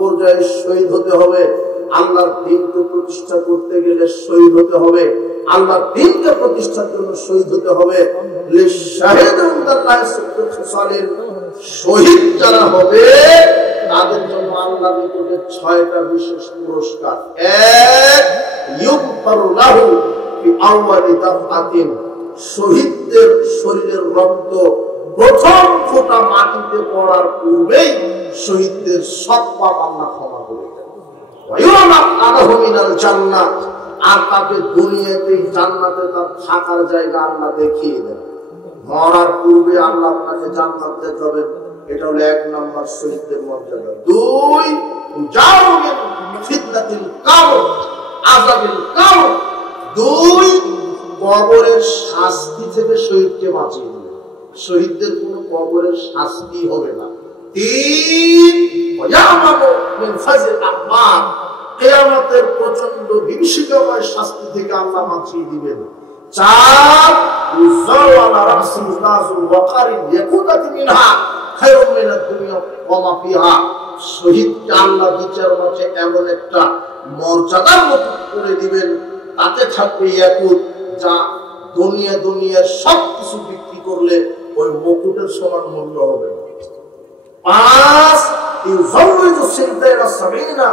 পর্যায়ে শহীদ হতে হবে, আল্লাহর দ্বীনকে প্রতিষ্ঠা করতে গেলে শহীদ হতে হবে, আল্লাহর দ্বীনকে প্রতিষ্ঠার জন্য শহীদ হতে হবে। শহীদ যারা হবে তাদের জন্য আল্লাহর নিকটে 6টা বিশেষ পুরস্কার। এক, ইউগফারু লাহু ফি আউয়ালি দাফআতিন, শহীদদের শরীরের রক্ত প্রথম ফোঁটা মাটিতে পড়ার পূর্বেই শহীদদের সব পাপ আল্লাহ ক্ষমা করে দেন। জান্নাত, আর তাকে দুনিয়াতেই জান্নাতে তার থাকার জায়গা আল্লাহ দেখিয়ে দেন। মরার পূর্বে আল্লাহ আপনাকে জান্নাত দেখাবেন। এটা হলো 1 নম্বর শহীদদের মর্যাদা। 2, জাউমিন ফিতনাতিল কবর আযাবিল কবর, 2 কবরের শাস্তি থেকে শহীদকে বাঁচিয়ে দিবেন। শহীদদের কোনো কবরের শাস্তি হবে না। 3, ওয়ায়ামামু মিন ফাজিল আহমাদ, কিয়ামতের প্রচন্ড বিভীষিকাময় শাস্তি থেকে আল্লাহ বাঁচিয়ে দিবেন। 4, ইউযাওয়ালা রাসুল নাজুল ওয়াকারি ইয়াকুতাতি মিনহা খায়রুম মিনাদ দুনিয়া ওয়া মা ফিহা, শহীদকে আল্লাহ বিচার মাঝে এমন একটা মর্যাদার মতো করে দিবেন, তাতে থাকবে ইয়াকুত, যা দুনিয়ার সবকিছু বিক্রি করলে ওই মুকুটের সমান মূল্য হবে। 5, ইউযাওয়াজু সিনতাইনা সাবিনা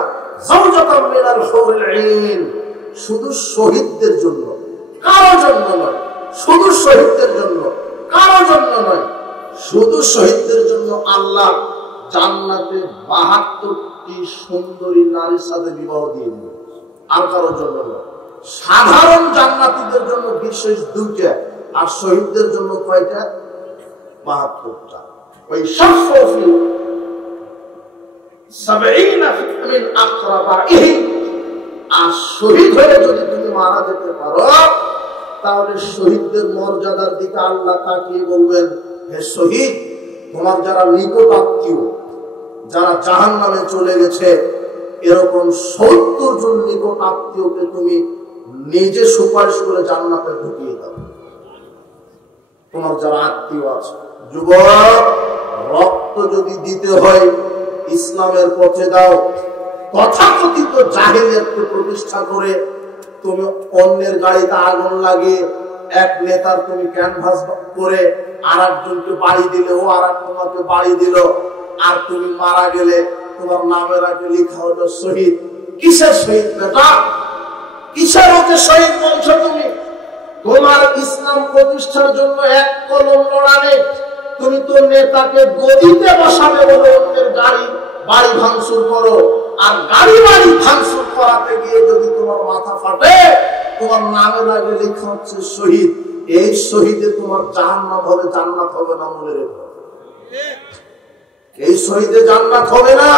যাওজাতাম মিনাল হুরুল আইন, শুধু শহীদদের জন্য, কারো জন্য নয়, শুধু শহীদদের জন্য, কারো জন্য নয়, শুধু শহীদদের জন্য আল্লাহ জান্নাতে 72টি সুন্দরী নারীর সাথে বিবাহ দিয়ে দিবেন, আর কারোর জন্য নয়। সাধারণ জান্নাতীদের জন্য বিশেষ 2টা, আর শহীদদের জন্য কয়টা? 72টা। ওই শাফফি 70 মিন আকরাবাইহি, আর শহীদ হয়ে যদি তুমি মারা যেতে পারো তাহলে শহীদদের মর্যাদার দিকে আল্লাহ তাকিয়ে বলবেন, হে শহীদ, তোমার যারা নিকট আত্মীয়, যারা জাহান্নামে চলে গেছে, এরকম 70 জন নিকট আত্মীয়কে তুমি নিজে সুপারিশ করে জান্নাতে ঢুকিয়ে দাও। তোমার যারা আত্মীয় আছে। যুবক, রক্ত যদি দিতে হয় ইসলামের পথে দাও। তথাকথিত জাহেলিয়াতকে প্রতিষ্ঠা করে তুমি অন্যের গাড়িতে আগুন লাগিয়ে এক নেতার তুমি ক্যানভাস করে আর একজনকে বাড়ি দিলে, ও আর এক তোমাকে বাড়ি দিল, আর তুমি মারা গেলে তোমার নামের আগে লেখা হলো শহীদ। কিসের শহীদ বেটা? কিসের হতে শহীদ বলছো তুমি? তোমার ইসলাম প্রতিষ্ঠার জন্য 1 কলম লড়ালে তুমি তো নেতাকে গদিতে বসাবে বলে অন্যের বাড়ি ভাঙচুর করো, আর গাড়ি ভাঙচুর করাতে গিয়ে যদি তোমার মাথা ফাটে, তোমার নামের আগে লেখা হচ্ছে শহীদ। এই শহীদে তোমার জাহান্নাম হবে, জান্নাত হবে না, মনে রেখো। এই শহীদে জান্নাত হবে না।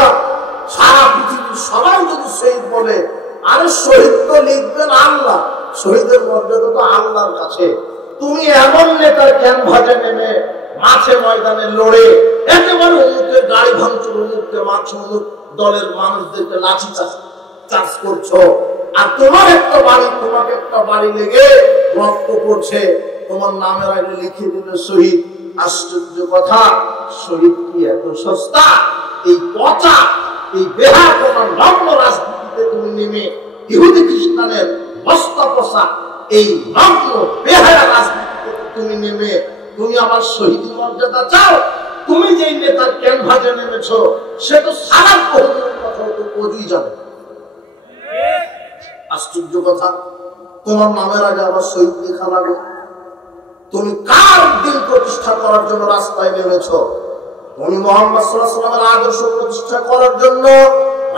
সারা পৃথিবীর সবাই যদি শহীদ বলে, আরে শহীদ তো লিখবেন আল্লাহ, শহীদের মর্যাদা তো আল্লাহর কাছে। তুমি এমন নেতার ক্যানভাসে নেমে মাঠে ময়দানে লড়ে একেবারে অমুকের গাড়ি ভাঙচুর, অমুককে মারছো, অমুক দলের মানুষদেরকে লাঠি চার্জ করছো, আর তোমাকে একটা বাড়ি লেগে রক্ত পড়ছে, তোমার নামের আগে লিখে দিলে শহীদ। আশ্চর্য কথা, শহীদ কি এত সস্তা? এই পচা, এই বেহাপনা নগ্ন রাজনীতিতে তুমি নেমে ইহুদি খ্রিস্টানের বস্তা পচা এই নগ্ন বেহায়া রাজনীতিতে তুমি নেমে তুমি আমার শহীদের মর্যাদা চাও? তুমি যে নেতার ক্যানভাসে নেমেছো সে তো সারা বহুদিনের কথা তো বোঝই যাবে। আশ্চর্য কথা, তোমার নামের আগে আবার শহীদ লেখা লাগে। তুমি কার দিন প্রতিষ্ঠা করার জন্য রাস্তায় নেমেছো? তুমি মুহাম্মদ সাল্লাল্লাহু আলাইহি ওয়াসাল্লামের আদর্শ প্রতিষ্ঠা করার জন্য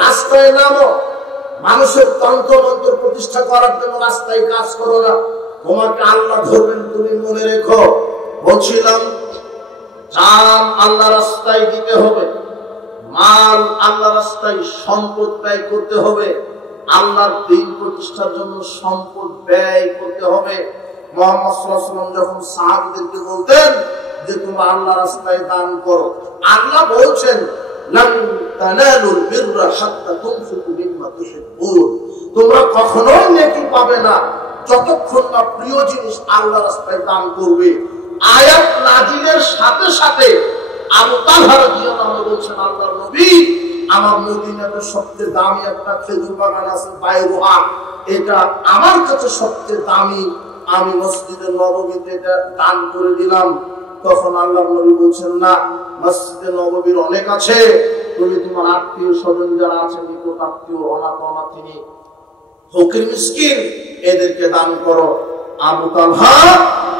রাস্তায় নামো। মানুষের তন্ত্র প্রতিষ্ঠা করার জন্য রাস্তায় কাজ করো না। তোমাকে আল্লাহ ধরবেন, তুমি মনে রেখো। বলছিলাম, জান আল্লাহ রাস্তায় দিতে হবে, মাল আল্লাহ রাস্তায় সম্পদ ব্যয় করতে হবে, আল্লাহর দ্বীন প্রতিষ্ঠার জন্য সম্পদ ব্যয় করতে হবে। মুহাম্মদ সাল্লাল্লাহু আলাইহি ওয়াসাল্লাম যখন সাহাবীদেরকে বলতেন যে তোমরা আল্লাহ রাস্তায় দান করো, আল্লাহ বলছেন লান তানালুল বিররা হাত্তা তুনফিকু মিম্মা তুহিব্বুন, তোমরা কখনোই নেকি পাবে না যতক্ষণ না প্রিয় জিনিস আল্লাহ রাস্তায় দান করবে। আয়াত নাজিলের সাথে সাথে আবু তালহা রাদিয়াল্লাহু আনহু বলছেন, আল্লাহর নবী আমার মদিনাতে সবচেয়ে দামি একটা খেজুর বাগান আছে বাইরুহা, এটা আমার কাছে সবচেয়ে দামি, আমি মসজিদে নববীতে এটা দান করে দিলাম। তখন আল্লাহর নবী বলছেন, না, মসজিদে নববীর অনেক আছে, তুমি তোমার আত্মীয় স্বজন যারা আছে, নিকট আত্মীয়, অনাথ অনাথিনী, ফকির মিসকিন, এদেরকে দান করো। আবু তালহা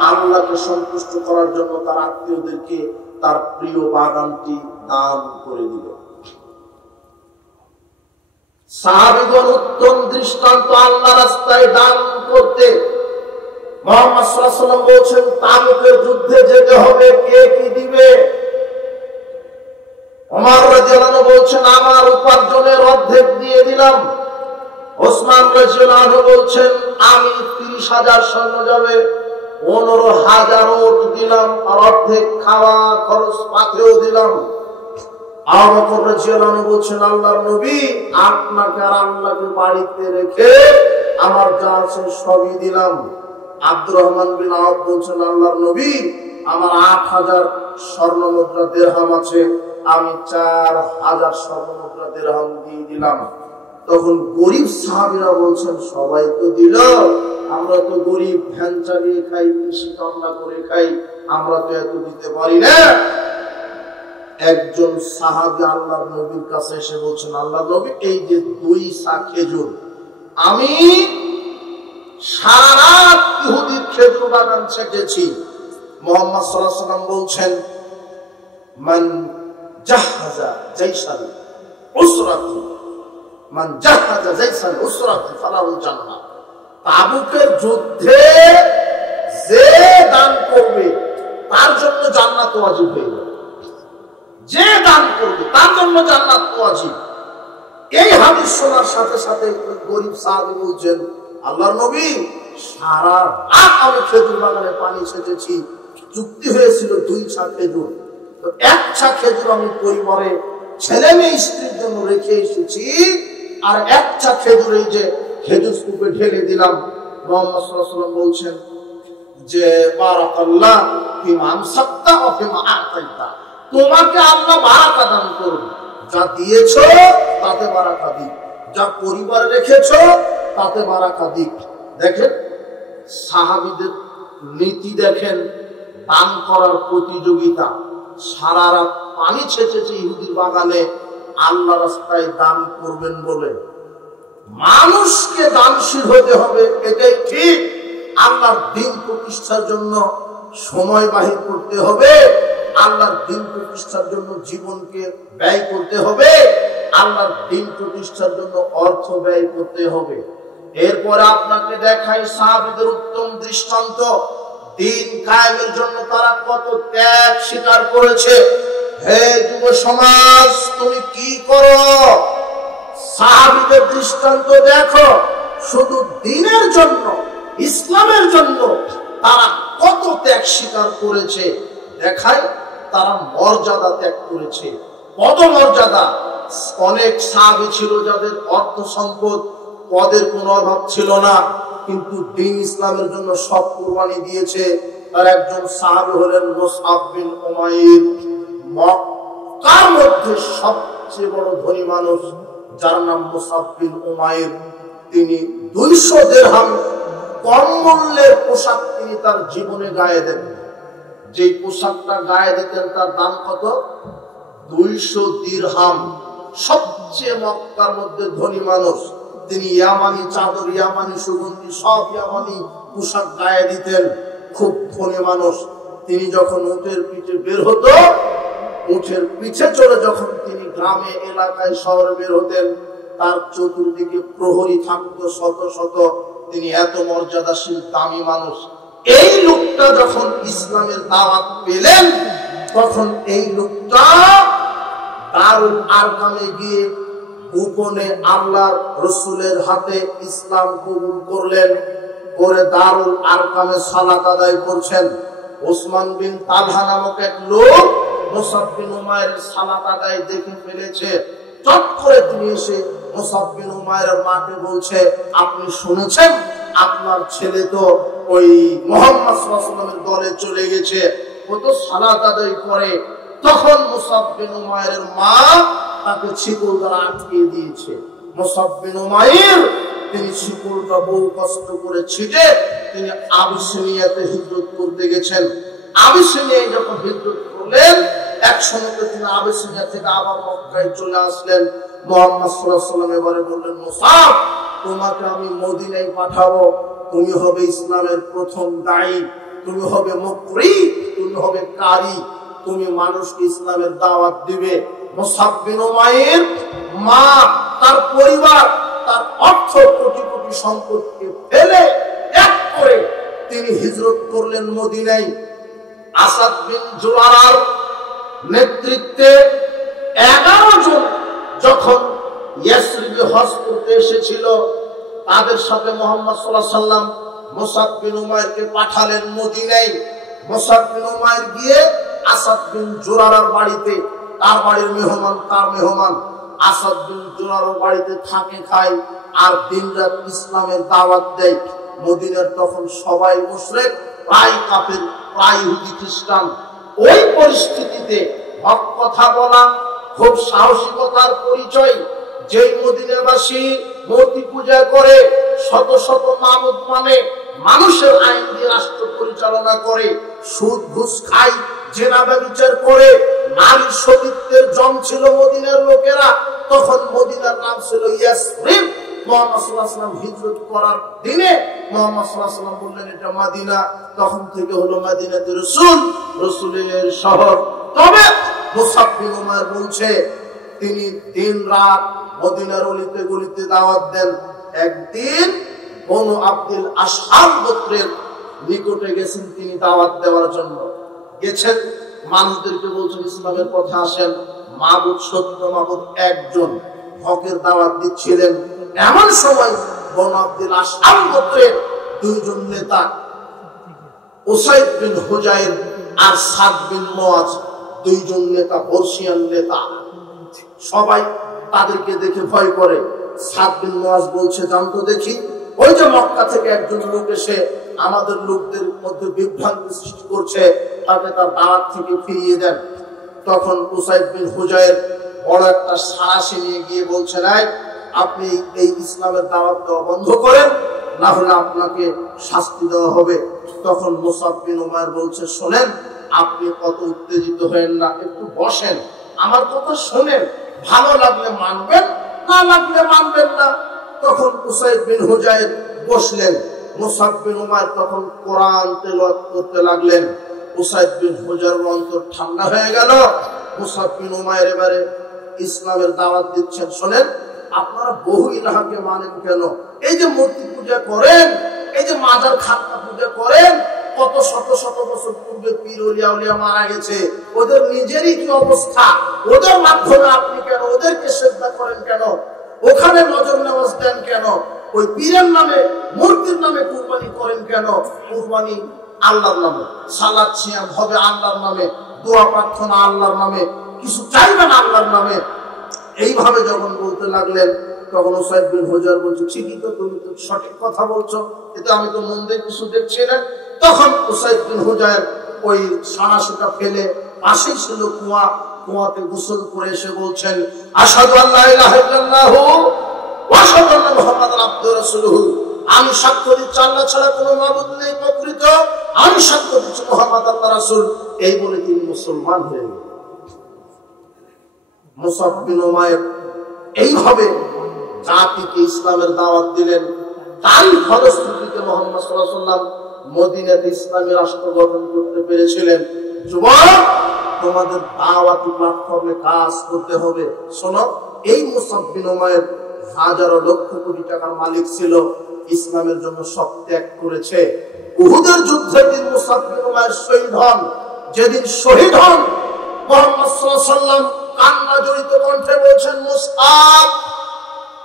আল্লাহকে সন্তুষ্ট করার জন্য তার আত্মীয়দেরকে তার প্রিয় বাগানটি দান করে দিল। সাহাবীগণ উত্তম দৃষ্টান্ত আল্লাহ রাস্তায় দান করতে। মুহাম্মদ সাল্লাল্লাহু আলাইহি ওয়াসাল্লাম বলেছেন, তাবুকের যুদ্ধে যেতে হবে, কে কি দিবে? ওমর রাদিয়াল্লাহু আনহু বলছেন, আমার উপার্জনের অর্ধেক দিয়ে দিলাম। ওসমান রাদিয়াল্লাহু আনহু বলছেন, আমি 30,000 স্বর্ণ যাবে, 15,000 ওট দিলাম, আর অর্ধেক খাওয়া খরচ পাতেও দিলাম। আবু বকর রাদিয়াল্লাহু আনহু বলছেন, আল্লাহর নবী, আপনাকে আর আল্লাহকে বাড়িতে রেখে আমার যা আছে সবই দিলাম। আব্দুর রহমান বিন আওফ বলছেন, আল্লাহর নবী, আমার 8,000 স্বর্ণ মুদ্রা দিরহাম আছে, আমি 4,000 স্বর্ণ মুদ্রা দিরহাম দিয়ে দিলাম। তখন গরিব সাহাবীরা বলছেন, সবাই তো দিল, আমরা তো গরিব, ভ্যান চালিয়ে খাই, কৃষি কামনা করে খাই, আমরা তো এত দিতে পারি না। একজন সাহাবী আল্লাহর নবীর কাছে এসে বলছেন, আল্লাহর নবী, এই যে 2 সা খেজুর, আমি সারা রাত ইহুদির খেজুর বাগান ছেটেছি। মুহাম্মদ সাল্লাল্লাহু আলাইহি ওয়াসাল্লাম বলছেন, মান জাহাজা জাইশাল উসরাতি, মান জাহাজা জাইশাল উসরাতি ফালাহুল জান্নাহ। তাবুকের যুদ্ধে যে দান করবে তার জন্য জান্নাত ওয়াজিব হয়ে যাবে, যে দান করবে তার জন্য জান্নাত ওয়াজিব। এই হাদিস শোনার সাথে সাথে গরিব সাহাবী বলছেন, আল্লাহর নবী, সারা রাত আমি খেজুর বাগানে পানি ছেটেছি, চুক্তি হয়েছিল 2 ছা খেজুর, তো 1 ছা খেজুর আমি পরিবারে ছেলে মেয়ে স্ত্রীর জন্য রেখে এসেছি, আর 1 ছা খেজুর এই যে খেজুর স্তূপে ঢেলে দিলাম। মুহাম্মদ সাল্লাল্লাহু আলাইহি ওয়াসাল্লাম বলছেন যে, বারাকাল্লাহ ফিমা আমসাকতা ওয়া ফিমা আতাইতা, তোমাকে আল্লাহ বারাকা দান করুন, যা দিয়েছো তাতে বারাকা দিক, যা পরিবারে রেখেছো তাতে বারাকা দিক। দেখেন সাহাবীদের নীতি, দেখেন দান করার প্রতিযোগিতা। সারা রাত পানি ছেঁচেছে ইহুদির বাগানে আল্লাহ রাস্তায় দান করবেন বলে। মানুষকে দানশীল হতে হবে, এটাই ঠিক। আল্লাহর দ্বীন প্রতিষ্ঠার জন্য সময় বাহির করতে হবে, আল্লাহর দ্বীন প্রতিষ্ঠার জন্য জীবনকে ব্যয় করতে হবে, আল্লাহর দ্বীন প্রতিষ্ঠার জন্য অর্থ ব্যয় করতে হবে। এরপরে আপনাকে দেখাই সাহাবীদের উত্তম দৃষ্টান্ত। দ্বীন কায়েমের জন্য তারা কত ত্যাগ স্বীকার করেছে। হে যুব সমাজ, তুমি কি করো? সাহাবীদের দৃষ্টান্ত দেখো, শুধু দ্বীনের জন্য, ইসলামের জন্য তারা কত ত্যাগ স্বীকার করেছে। দেখায় তারা মর্যাদা ত্যাগ করেছে, পদমর্যাদা। অনেক সাহাবী ছিল যাদের অর্থ সম্পদ, পদের কোনো অভাব ছিল না, কিন্তু দ্বীন ইসলামের জন্য সব কুরবানি দিয়েছে। তার একজন সাহাবী হলেন মুসআব বিন উমাইর। মক্কার মধ্যে সবচেয়ে বড় ধনী মানুষ, যার নাম মুসআব বিন উমাইর। তিনি 200 দিরহাম কম মূল্যের পোশাক তিনি তার জীবনে গায়ে দেন। যে পোশাকটা গায়ে দিতেন তার দাম কত? 200 দিরহাম। সবচেয়ে মক্কার মধ্যে ধনী মানুষ তিনি, ইয়ামানি চাদর, ইয়ামানি সুগন্ধি, সব ইয়ামানি পোশাক গায়ে দিতেন। খুব ধনী মানুষ। তিনি যখন উটের পিঠে বের হতো, উটের পিঠে চড়ে যখন তিনি গ্রামে, এলাকায়, শহরে বের হতেন, তার চতুর্দিকে প্রহরী থাকতো শত শত। তিনি এত মর্যাদাশীল দামি মানুষ। এই লোকটা যখন ইসলামের দাওয়াত পেলেন, তখন এই লোকটা দারুল আরকামে গিয়ে গোপনে আল্লাহর রাসূলের হাতে ইসলাম কবুল করলেন। করে দারুল আরকামে সালাত আদায় করছেন। ওসমান বিন তালহা নামক এক লোক মুসআব বিন উমাইরের সালাত আদায় দেখে ফেলেছে। চট করে তিনি এসে মুসআব বিন উমাইরের মাকে বলছে, আপনি শুনেছেন আপনার ছেলে তো ওই মুহাম্মদ সাল্লাল্লাহু আলাইহি ওয়াসাল্লামের দলে চলে গেছে, ও তো সালাত আদায় করে। তখন মুসআব বিন উমাইরের মা তাকে শিকল দ্বারা আটকিয়ে দিয়েছে। মুসআব বিন উমাইর তিনি শিকলটা বহু কষ্ট করে ছিঁড়ে তিনি আবিসিনিয়াতে হিজরত করতে গেছেন। আবিসিনিয়ায় যখন হিজরত করলেন, একসময় তিনি আবিসিনিয়া থেকে আবার মক্কায় চলে আসলেন। মুহাম্মদ সাল্লাল্লাহু আলাইহি ওয়াসাল্লাম এবারে বললেন, মুসআব, তোমাকে আমি মদিনায় পাঠাবো, তুমি হবে ইসলামের প্রথম দায়ী, তুমি হবে মুকরি, তুমি হবে কারি, তুমি মানুষকে ইসলামের দাওয়াত দিবে। মুসআব বিন উমাইর মা, তার পরিবার, তার অর্থ, কোটি কোটি সম্পদকে ফেলে ত্যাগ করে তিনি হিজরত করলেন মদিনায়। আসাদ বিন জুরারার নেতৃত্বে 11 জন যখন ইয়াসরিবে হজ করতে এসেছিল, তাদের সাথে মুহাম্মদ সাল্লাল্লাহু আলাইহি ওয়াসাল্লাম মুসআব বিন উমাইরকে পাঠালেন মদিনায়। মুসআব বিন উমাইর গিয়ে আসাদ বিন জুরারার বাড়িতে, তার বাড়ির মেহমান, তার মেহমান, আসাদ বিন জুরারার বাড়িতে থাকে, খায় আর দিনরাত ইসলামের দাওয়াত দেয়। মদিনার তখন সবাই মুশরিক, প্রায় কাফের, প্রায় ইহুদি খ্রিস্টান। ওই পরিস্থিতিতে হক কথা বলা খুব সাহসিকতার পরিচয়। যেই মদিনাবাসী মূর্তি পূজা করে, শত শত মাবুদ মানে, মানুষের আইন দিয়ে রাষ্ট্র পরিচালনা করে, সুদ ঘুষ খায়, জেনা ব্যভিচার করে, নারীর সতীত্বের জম ছিল মদিনার লোকেরা। তখন মদিনার নাম ছিল ইয়াসরিব। মুহাম্মদ সাল্লাল্লাহু আলাইহি ওয়াসাল্লাম হিজরত করার দিনে মুহাম্মদ সাল্লাল্লাহু আলাইহি ওয়াসাল্লাম বললেন এটা মদিনা। তখন থেকে হলো মদিনাতুর রাসূল, রাসূলের শহর। তবে মুসআব বিন উমাইর বলছে তিনি দিন রাত মদিনার অলিতে গলিতে দাওয়াত দেন। একদিন বনু আব্দুল আশহাব গোত্রের নিকটে গেছেন তিনি দাওয়াত দেওয়ার জন্য। গেছেন, মানুষদেরকে বলছেন ইসলামের পথে আসেন, মাবুদ সত্য মাবুদ একজন, হকের দাওয়াত দিচ্ছিলেন। এমন সময় বনু আব্দুল আশহাব গোত্রের 2 জন নেতা, উসাইদ বিন হুজাইর আর সাদ বিন মুআজ, 2 জন নেতা, বর্ষিয়ান নেতা, সবাই তাদেরকে দেখে ভয় করে। সাদ বিন মুআজ বলছে, জানতো দেখি, ওই যে মক্কা থেকে একজন লোক এসে আমাদের লোকদের মধ্যে বিভ্রান্তি সৃষ্টি করছে, তাকে তার দাওয়াত থেকে ফিরিয়ে দেন। তখন উসাইদ বিন হুজাইর বড় একটা সারাশি নিয়ে গিয়ে বলছে, নাই আপনি এই ইসলামের দাওয়াত দেওয়া বন্ধ করেন, না হলে আপনাকে শাস্তি দেওয়া হবে। তখন মুসআব বিন উমাইর বলছে, শোনেন, আপনি কত উত্তেজিত হয়েন না, একটু বসেন, আমার কথা শোনেন, ভালো লাগলে মানবেন, না লাগলে মানবেন না। তখন উসাইদ বিন হুজাইর বসলেন। মুসআব বিন উমাইর তখন কোরআন তেলাওয়াত করতে লাগলেন। উসাইদ বিন হুজাইরের অন্তর ঠান্ডা হয়ে গেল। মুসআব বিন উমাইর এবারে ইসলামের দাওয়াত দিচ্ছেন। শোনেন, আপনারা বহু ইলাহাকে মানেন কেন? এই যে মূর্তি পূজা করেন, এই যে মাজার খাতনা পূজা করেন, কত শত শত বছর পূর্বে পীর ওলিয়া উলিয়া মারা গেছে, ওদের নিজেরই কি অবস্থা, ওদের মাধ্যমে আপনি কেন ওদেরকে শ্রদ্ধা করেন কেন? ওখানে নজর নেওয়াজ দেন কেন? ওই পীরের নামে, মূর্তির নামে কুরবানি করেন কেন? কুরবানি আল্লাহর নামে, সালাত সিয়াম হবে আল্লাহর নামে, দোয়া প্রার্থনা আল্লাহর নামে, কিছু চাইবেন আল্লাহর নামে। এইভাবে যখন বলতে লাগলেন, তখন উসাইদ বিন হুজাইর বলছে, ঠিকই তো, তুমি তো সঠিক কথা বলছো, এটা আমি তো মন দিয়ে কিছু দেখছি না। তখন উসাইদ বিন হুজাইর ওই সানাসুটা ফেলে, পাশেই ছিল কুয়া, কুয়াতে গোসল করে এসে বলছেন, আশহাদু আল্লা ইলাহা ইল্লাল্লাহু ওয়া আশহাদু আন্না মুহাম্মাদান আবদুহু রাসূলুহু, আমি সাক্ষ্য দিচ্ছি আল্লাহ ছাড়া কোনো মাবুদ নেই প্রকৃত, আমি সাক্ষ্য দিচ্ছি মুহাম্মদ আল্লাহর রাসূল। এই বলে তিনি মুসলমান হয়ে গেলেন। মুসআব বিন উমাইর এইভাবে জাতিকে ইসলামের দাওয়াত দিলেন। তারই ফলশ্রুতিতে মুহাম্মদ সাল্লাল্লাহু আলাইহি ওয়াসাল্লাম মদিনাতে ইসলামী রাষ্ট্র গঠন করতে পেরেছিলেন। যুবক, তোমাদের দাওয়াতি প্ল্যাটফর্মে কাজ করতে হবে। শোনো, এই মুসআব বিন উমাইর হাজারো লক্ষ কোটি টাকার মালিক ছিল, ইসলামের জন্য সব ত্যাগ করেছে। উহুদের যুদ্ধে দিন মুসআব বিন উমাইর শহীদ হন। যেদিন শহীদ হন, মুহাম্মদ সাল্লাল্লাহু আলাইহি ওয়াসাল্লাম কান্না জড়িত কণ্ঠে বলছেন, মুসআব,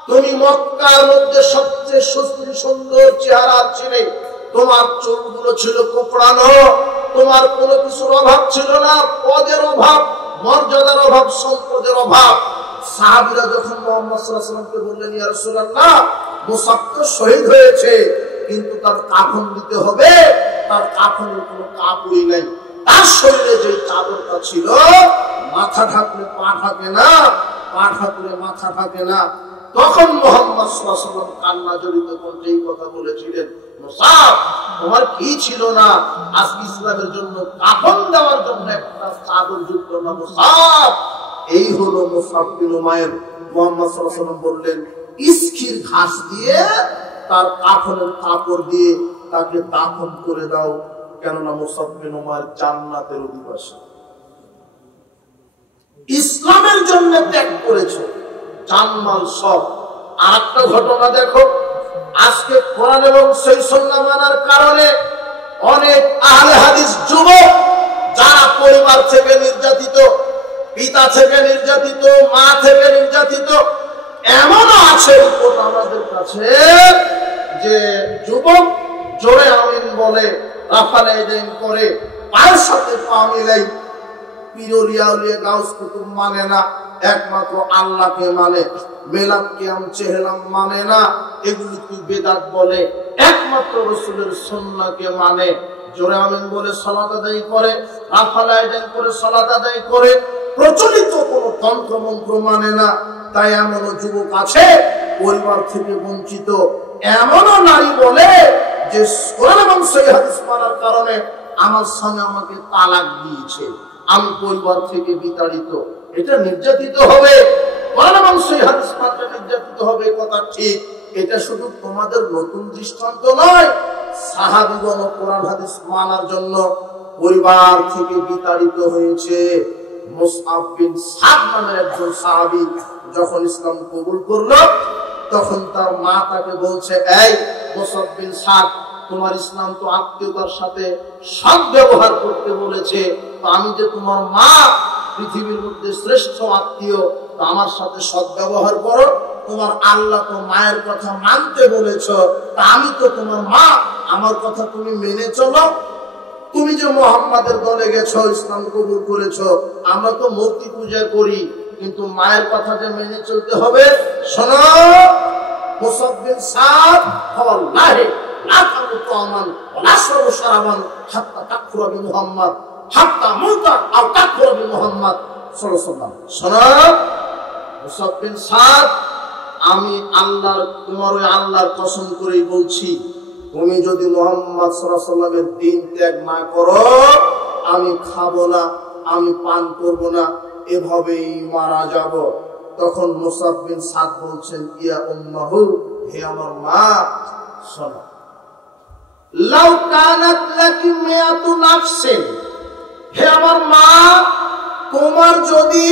তুমি মক্কার মধ্যে সবচেয়ে সুন্দর চেহারা ছিলে, তোমার চুলগুলো ছিল কোঁকড়ানো, তোমার কোনো কিছুর অভাব ছিল না, পদের অভাব, মর্যাদার অভাব, সম্পদের অভাব। সাহাবীরা যখন মুহাম্মদ সাল্লাল্লাহু আলাইহি ওয়াসাল্লামকে বললেন, ইয়া রাসূলুল্লাহ, মুসআব তো শহীদ হয়েছে, কিন্তু তার কাফন দিতে হবে, তার কাফনের কোনো কাপড়ই নাই, তার শরীরে যে চাদরটা ছিল, মাথা ঢাকলে পা ঢাকে না, পাঠা করে মাথা থাকে না। তখন মুহাম্মদ সাল্লাল্লাহু আলাইহি ওয়াসাল্লাম কান্না জড়িত কণ্ঠে এই কথা বলেছিলেন, মুসাব তোমার কি ছিল না আজকে ইসলামের জন্য কাফন দেওয়ার জন্য একটা চাদর যুক্ত না মুসাব? এই হলো মুসাব বিন উমাইর। মুহাম্মদ সাল্লাল্লাহু আলাইহি ওয়াসাল্লাম বললেন, ইসখির ঘাস দিয়ে তার কাফনের কাপড় দিয়ে তাকে দাফন করে দাও, কেননা মুসাব বিন উমাইর জান্নাতের অধিবাসী, ইসলামের জন্য ত্যাগ করেছে জানমাল সব। আর একটা ঘটনা দেখো, আজকে কোরআন এবং সহিহ সুন্নাহ মানার কারণে অনেক আহলে হাদিস যুবক যারা পরিবার থেকে নির্যাতিত, পিতা থেকে নির্যাতিত, মা থেকে নির্যাতিত, এমনও আছে আমাদের কাছে যে যুবক জোরে আমিন বলে, রাফালাইন করে, পায়ের সাথে পা মিলাই, পিরোলিয়া উলিয়া গাউস কুতুব মানে না, একমাত্র আল্লাহকে মানে, মেলাদ কিয়াম চেহলাম মানে না, এগুলি কি বেদাত বলে, একমাত্র রাসূলের সুন্নাহকে মানে, জোরে আমিন বলে সালাত আদায় করে, রাফালাইন করে সালাত আদায় করে, প্রচলিত কোন তন্ত্র মন্ত্র মানে না। তাই এমনও যুবক আছে পরিবার থেকে বঞ্চিত, এমনও নারী বলে যে কোরআন এবং সহিহ হাদিস মানার কারণে আমার স্বামী আমাকে তালাক দিয়েছে, আমি পরিবার থেকে বিতাড়িত। এটা নির্যাতিত হবে, কোরআন এবং সহিহ হাদিস মানলে নির্যাতিত হবে, কথা ঠিক। এটা শুধু তোমাদের নতুন দৃষ্টান্ত নয়, সাহাবীগণ কোরআন হাদিস মানার জন্য পরিবার থেকে বিতাড়িত হয়েছে। মুসআব বিন সাদ নামের একজন সাহাবী যখন ইসলাম কবুল করলো, তখন তার মা তাকে বলছে, এই মুসআব বিন সাদ, তোমার ইসলাম তো আত্মীয়তার সাথে সৎ ব্যবহার করতে বলেছে, তো আমি যে তোমার মা, পৃথিবীর মধ্যে শ্রেষ্ঠ আত্মীয়, তো আমার সাথে সৎ ব্যবহার করো। তোমার আল্লাহ তো মায়ের কথা মানতে বলেছ, তা আমি তো তোমার মা, আমার কথা তুমি মেনে চলো। তুমি যে মুহাম্মাদের দলে গেছো, ইসলাম কবুল করেছো, আমরা তো মূর্তি পূজা করি, কিন্তু মায়ের কথা যে মেনে চলতে হবে। শোনো মুসআব বিন সাদ, ওয়াল্লাহি লা তামুতু আমান ওয়া লা তাশরাবু শারাবান হাত্তা তাকফুরু বিমুহাম্মাদ হাত্তা মুতা আও তাকফুরু বিমুহাম্মাদ সাল্লাল্লাহু আলাইহি ওয়াসাল্লাম। শোনো মুসআব বিন সাদ, আমি আল্লাহর, তোমার ওই আল্লাহর কসম করেই বলছি, তুমি যদি মুহাম্মদ সাল্লাল্লাহু আলাইহি ওয়াসাল্লামের দ্বীন ত্যাগ না করো, আমি খাবো না, আমি পান করব না, এভাবেই মারা যাব। তখন মুসআব বিন সাদ বলছেন, ইয়া উম্মাহু, হে আমার মা, শোনো, লাউ কানাত লাকি মিয়াতু নাফসিন, হে আমার মা, তোমার যদি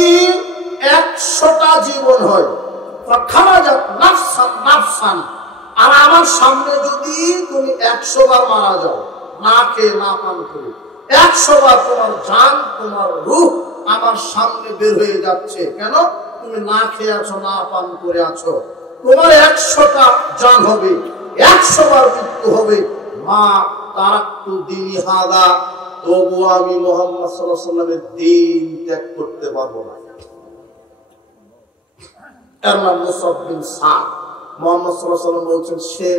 100টা জীবন হয়, ফাখারাজাত নাফসান নাফসান, আর আমার সামনে যদি তুমি 100 বার মারা যাও, না খেয়ে না পান করে, 100 বার তোমার জান, তোমার রূহ আমার সামনে বের হয়ে যাচ্ছে, কেন? তুমি না খেয়ে আছো, না পান করে আছো, তোমার 100টা জান হবে, 100 বার মৃত্যু হবে, মা তারাক্তু দীনি হাদা, তবু আমি মুহাম্মদ সাল্লাল্লাহু আলাইহি ওয়াসাল্লামের দ্বীন ত্যাগ করতে পারবো না। এর নাম মুসআব বিন সাদ। মুহাম্মদ সাল্লাল্লাহু আলাইহি ওয়াসাল্লাম বলছেন, সে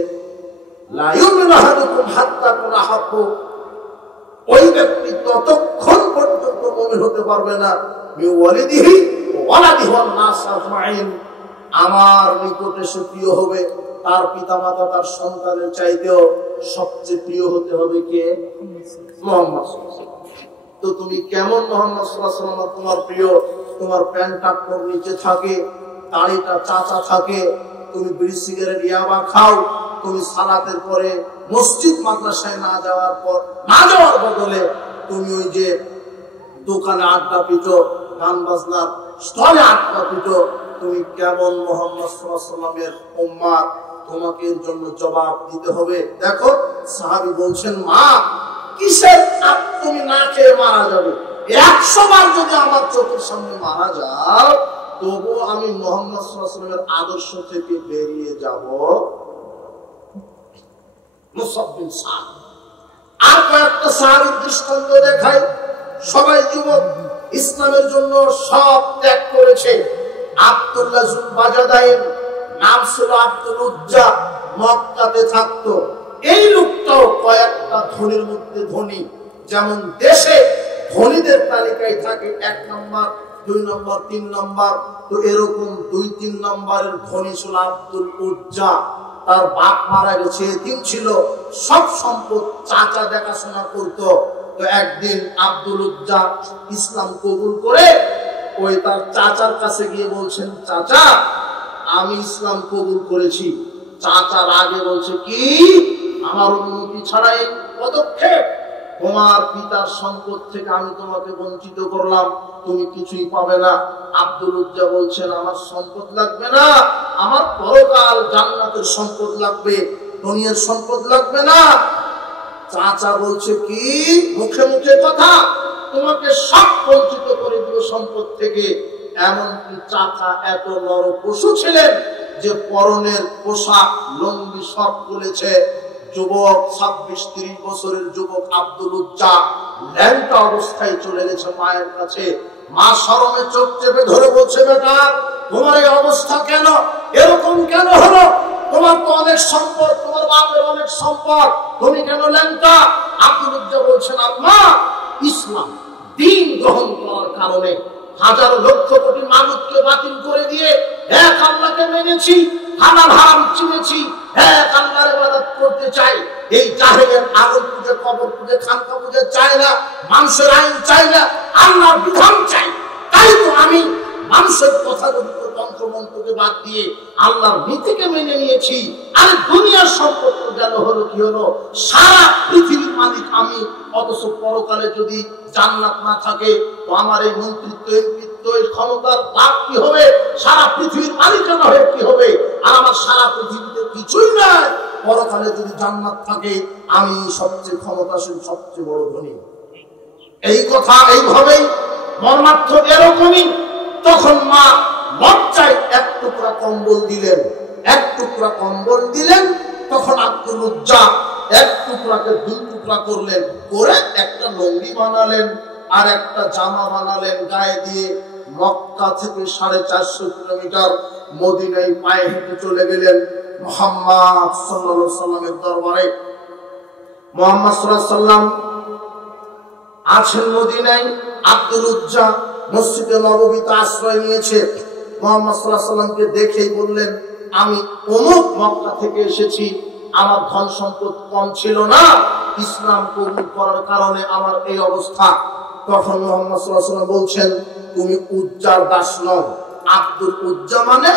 লা ইউমিনু আহাদুকুম হাত্তা কুনা হাব্বু, ওই ব্যক্তি ততক্ষণ পর্যন্ত মুমিন হতে পারবে না, বিওয়ালিদিহি ওয়া ওয়ালাদিহি ওয়ান নাস আজমাইন, আমার নিকটে সে প্রিয় হবে, তার পিতামাতা তার সন্তানের চাইতেও সবচেয়ে প্রিয় হতে হবে কে? মুহাম্মদ সাল্লাল্লাহু আলাইহি ওয়াসাল্লাম। তো তুমি কেমন মুহাম্মদ সাল্লাল্লাহু আলাইহি ওয়াসাল্লাম তোমার প্রিয়? তোমার প্যান্টটা কোর নিচে থাকে, দাড়িটা চাচা থাকে, তুমি বিড়ি সিগারেট ইয়াবা খাও, তুমি সালাতের পরে মসজিদ মাদ্রাসায় না যাওয়ার বদলে তুমি ওই যে দোকানে আড্ডা পিটো, গান বাজনার স্টলে আড্ডা পিটো, তুমি কেমন মুহাম্মদ সাল্লাল্লাহু আলাইহি ওয়াসাল্লামের উম্মত? তোমাকে এর জন্য জবাব দিতে হবে। দেখো সাহাবী বলছেন, মা কিসের তুমি না খেয়ে মারা যাবে, 100 বার যদি আমার চোখের সামনে মারা যাও, তবু আমি মুহাম্মদ সাল্লাল্লাহু আলাইহি ওয়াসাল্লামের আদর্শ থেকে বেরিয়ে যাব। মুসআব বিন সাদ। আর কয়েকটা সাহাবীর দৃষ্টান্ত দেখাই, সবাই যুবক, ইসলামের জন্য সব ত্যাগ করেছে। আব্দুল্লাহ জুল বাজাদাইন, নাম ছিল আব্দুল উজ্জা, মক্কাতে থাকতো। এই লোকটাও কয়েকটা ধনীর মধ্যে ধনী, যেমন দেশে ধনীদের তালিকায় থাকে 1 নম্বর 2 নম্বর 3 নম্বর। তো এরকম 2-3 নম্বরের ধনী ছিল আব্দুল উজ্জা। তার বাপ মারা গেছে, এতিম ছিল, সব সম্পদ চাচা দেখাশোনা করতো। তো একদিন আব্দুল উজ্জা ইসলাম কবুল করে ওই তার চাচার কাছে গিয়ে বলছেন, চাচা আমি ইসলাম কবুল করেছি। চাচার আগে বলছে, কি আমার অনুমতি ছাড়া এই পদক্ষেপ? তোমার পিতার সম্পদ থেকে আমি তোমাকে বঞ্চিত করলাম, তুমি কিছুই পাবে না। আব্দুল উজ্জা বলছেন, আমার সম্পদ লাগবে না, আমার পরকাল জান্নাতের সম্পদ লাগবে, দুনিয়ার সম্পদ লাগবে না। চাচা বলছে, কি মুখে মুখে কথা, তোমাকে সব বঞ্চিত করে দিও সম্পদ থেকে। এমনকি চাচা এত নরপশু ছিলেন যে পরনের পোশাক লঙ্গি সব খুলেছে। যুবক 26-30 বছরের যুবক আব্দুল উজ্জা ল্যাংটা অবস্থায় চলে গেছে মায়ের কাছে। মা শরমে চোখ চেপে ধরে বলছে, বেটা তোমার এই অবস্থা কেন, এরকম কেন হলো? তোমার তো অনেক সম্পদ, তোমার বাপের অনেক সম্পদ, তুমি কেন ল্যাংটা? আব্দুল উজ্জা বলছেন, আম্মা ইসলাম দ্বীন গ্রহণ করার কারণে হাজারো লক্ষ কোটি মাবুদকে বাতিল করে দিয়ে এক আল্লাহকে মেনেছি, হালাল হারাম চিনেছি, এক আল্লাহর ইবাদত করতে চাই। এই জাহেলের আগুন পূজা, কবর পূজা, খানকা পূজা চাই না, মানুষের আইন চাই না, আল্লাহর বিধান চাই। তাই তো আমি মানুষের কথাগুলিকে তন্ত্রমন্ত্রকে বাদ দিয়ে আল্লাহর নীতিকে মেনে নিয়েছি। আর দুনিয়ার সম্পদ গেল হলো কি হলো, সারা পৃথিবীর মালিক আমি, অথচ পরকালে যদি জান্নাত না থাকে তো আমার এই মন্ত্রিত্ব, এমপিত্ব, এই ক্ষমতার লাভ কি হবে? সারা পৃথিবীর মালিকানা হয়ে কি হবে? আর আমার সারা পৃথিবীতে কিছুই নাই। পরকালে যদি জান্নাত থাকে আমি সবচেয়ে ক্ষমতাশীল, সবচেয়ে বড় ধনী। এই কথা এইভাবেই মর্মার্থ এরকমই। তখন মা লজ্জায় এক টুকরা কম্বল দিলেন, এক টুকরা কম্বল দিলেন। তখন আব্দুল উজ্জা এক টুকরাকে 2 টুকরা করলেন, করে একটা লঙ্গি বানালেন আর একটা জামা বানালেন গায়ে দিয়ে। মক্কা থেকে 450 কিলোমিটার মদিনায় পায়ে হেঁটে চলে গেলেন মুহাম্মদ সাল্লাল্লাহু আলাইহি সাল্লামের দরবারে। মুহাম্মদ সাল্লাল্লাহু আলাইহি সাল্লাম আছেন মদিনায়। আব্দুল উজ্জা মসজিদে নববীতে আশ্রয় নিয়েছে। মুহাম্মদ সাল্লাল্লাহু আলাইহি সাল্লামকে দেখেই বললেন, আমি অমুক মক্কা থেকে এসেছি, আমার ধন সম্পদ কম ছিল না, ইসলাম কবুল করার কারণে আমার এই অবস্থা। তখন মুহাম্মদ সাল্লাল্লাহু আলাইহি সাল্লাম বলছেন, তুমি উজ্জার দাস নও। আব্দুল উজ্জা মানে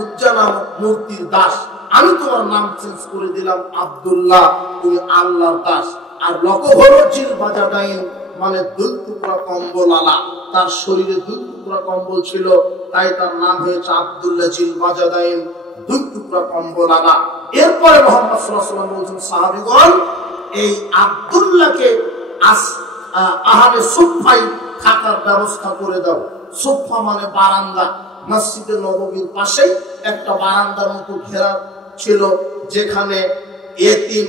উজ্জা নামক মূর্তির দাস। আমি তোমার নাম চেঞ্জ করে দিলাম আব্দুল্লাহ, তুমি আল্লাহর দাস। আর লকব হলো জিল বাজাদাইন, মানে 2 টুকরা কম্বল আলা। তার শরীরে 2 টুকরা কম্বল ছিল, তাই তার নাম হয়েছে আব্দুল্লাহ জিল বাজাদাইন, 2 টুকরা কম্বল আলা। এরপরে মুহাম্মদ সাল্লাল্লাহু আলাইহি ওয়াসাল্লাম বলছেন, সাহাবীগণ এই আব্দুল্লাহকে আহলে সুফফায় থাকার ব্যবস্থা করে দাও। সুফফা মানে বারান্দা। মসজিদে নববীর পাশেই একটা বারান্দার মতো ঘেরা ছিল, যেখানে এতিম,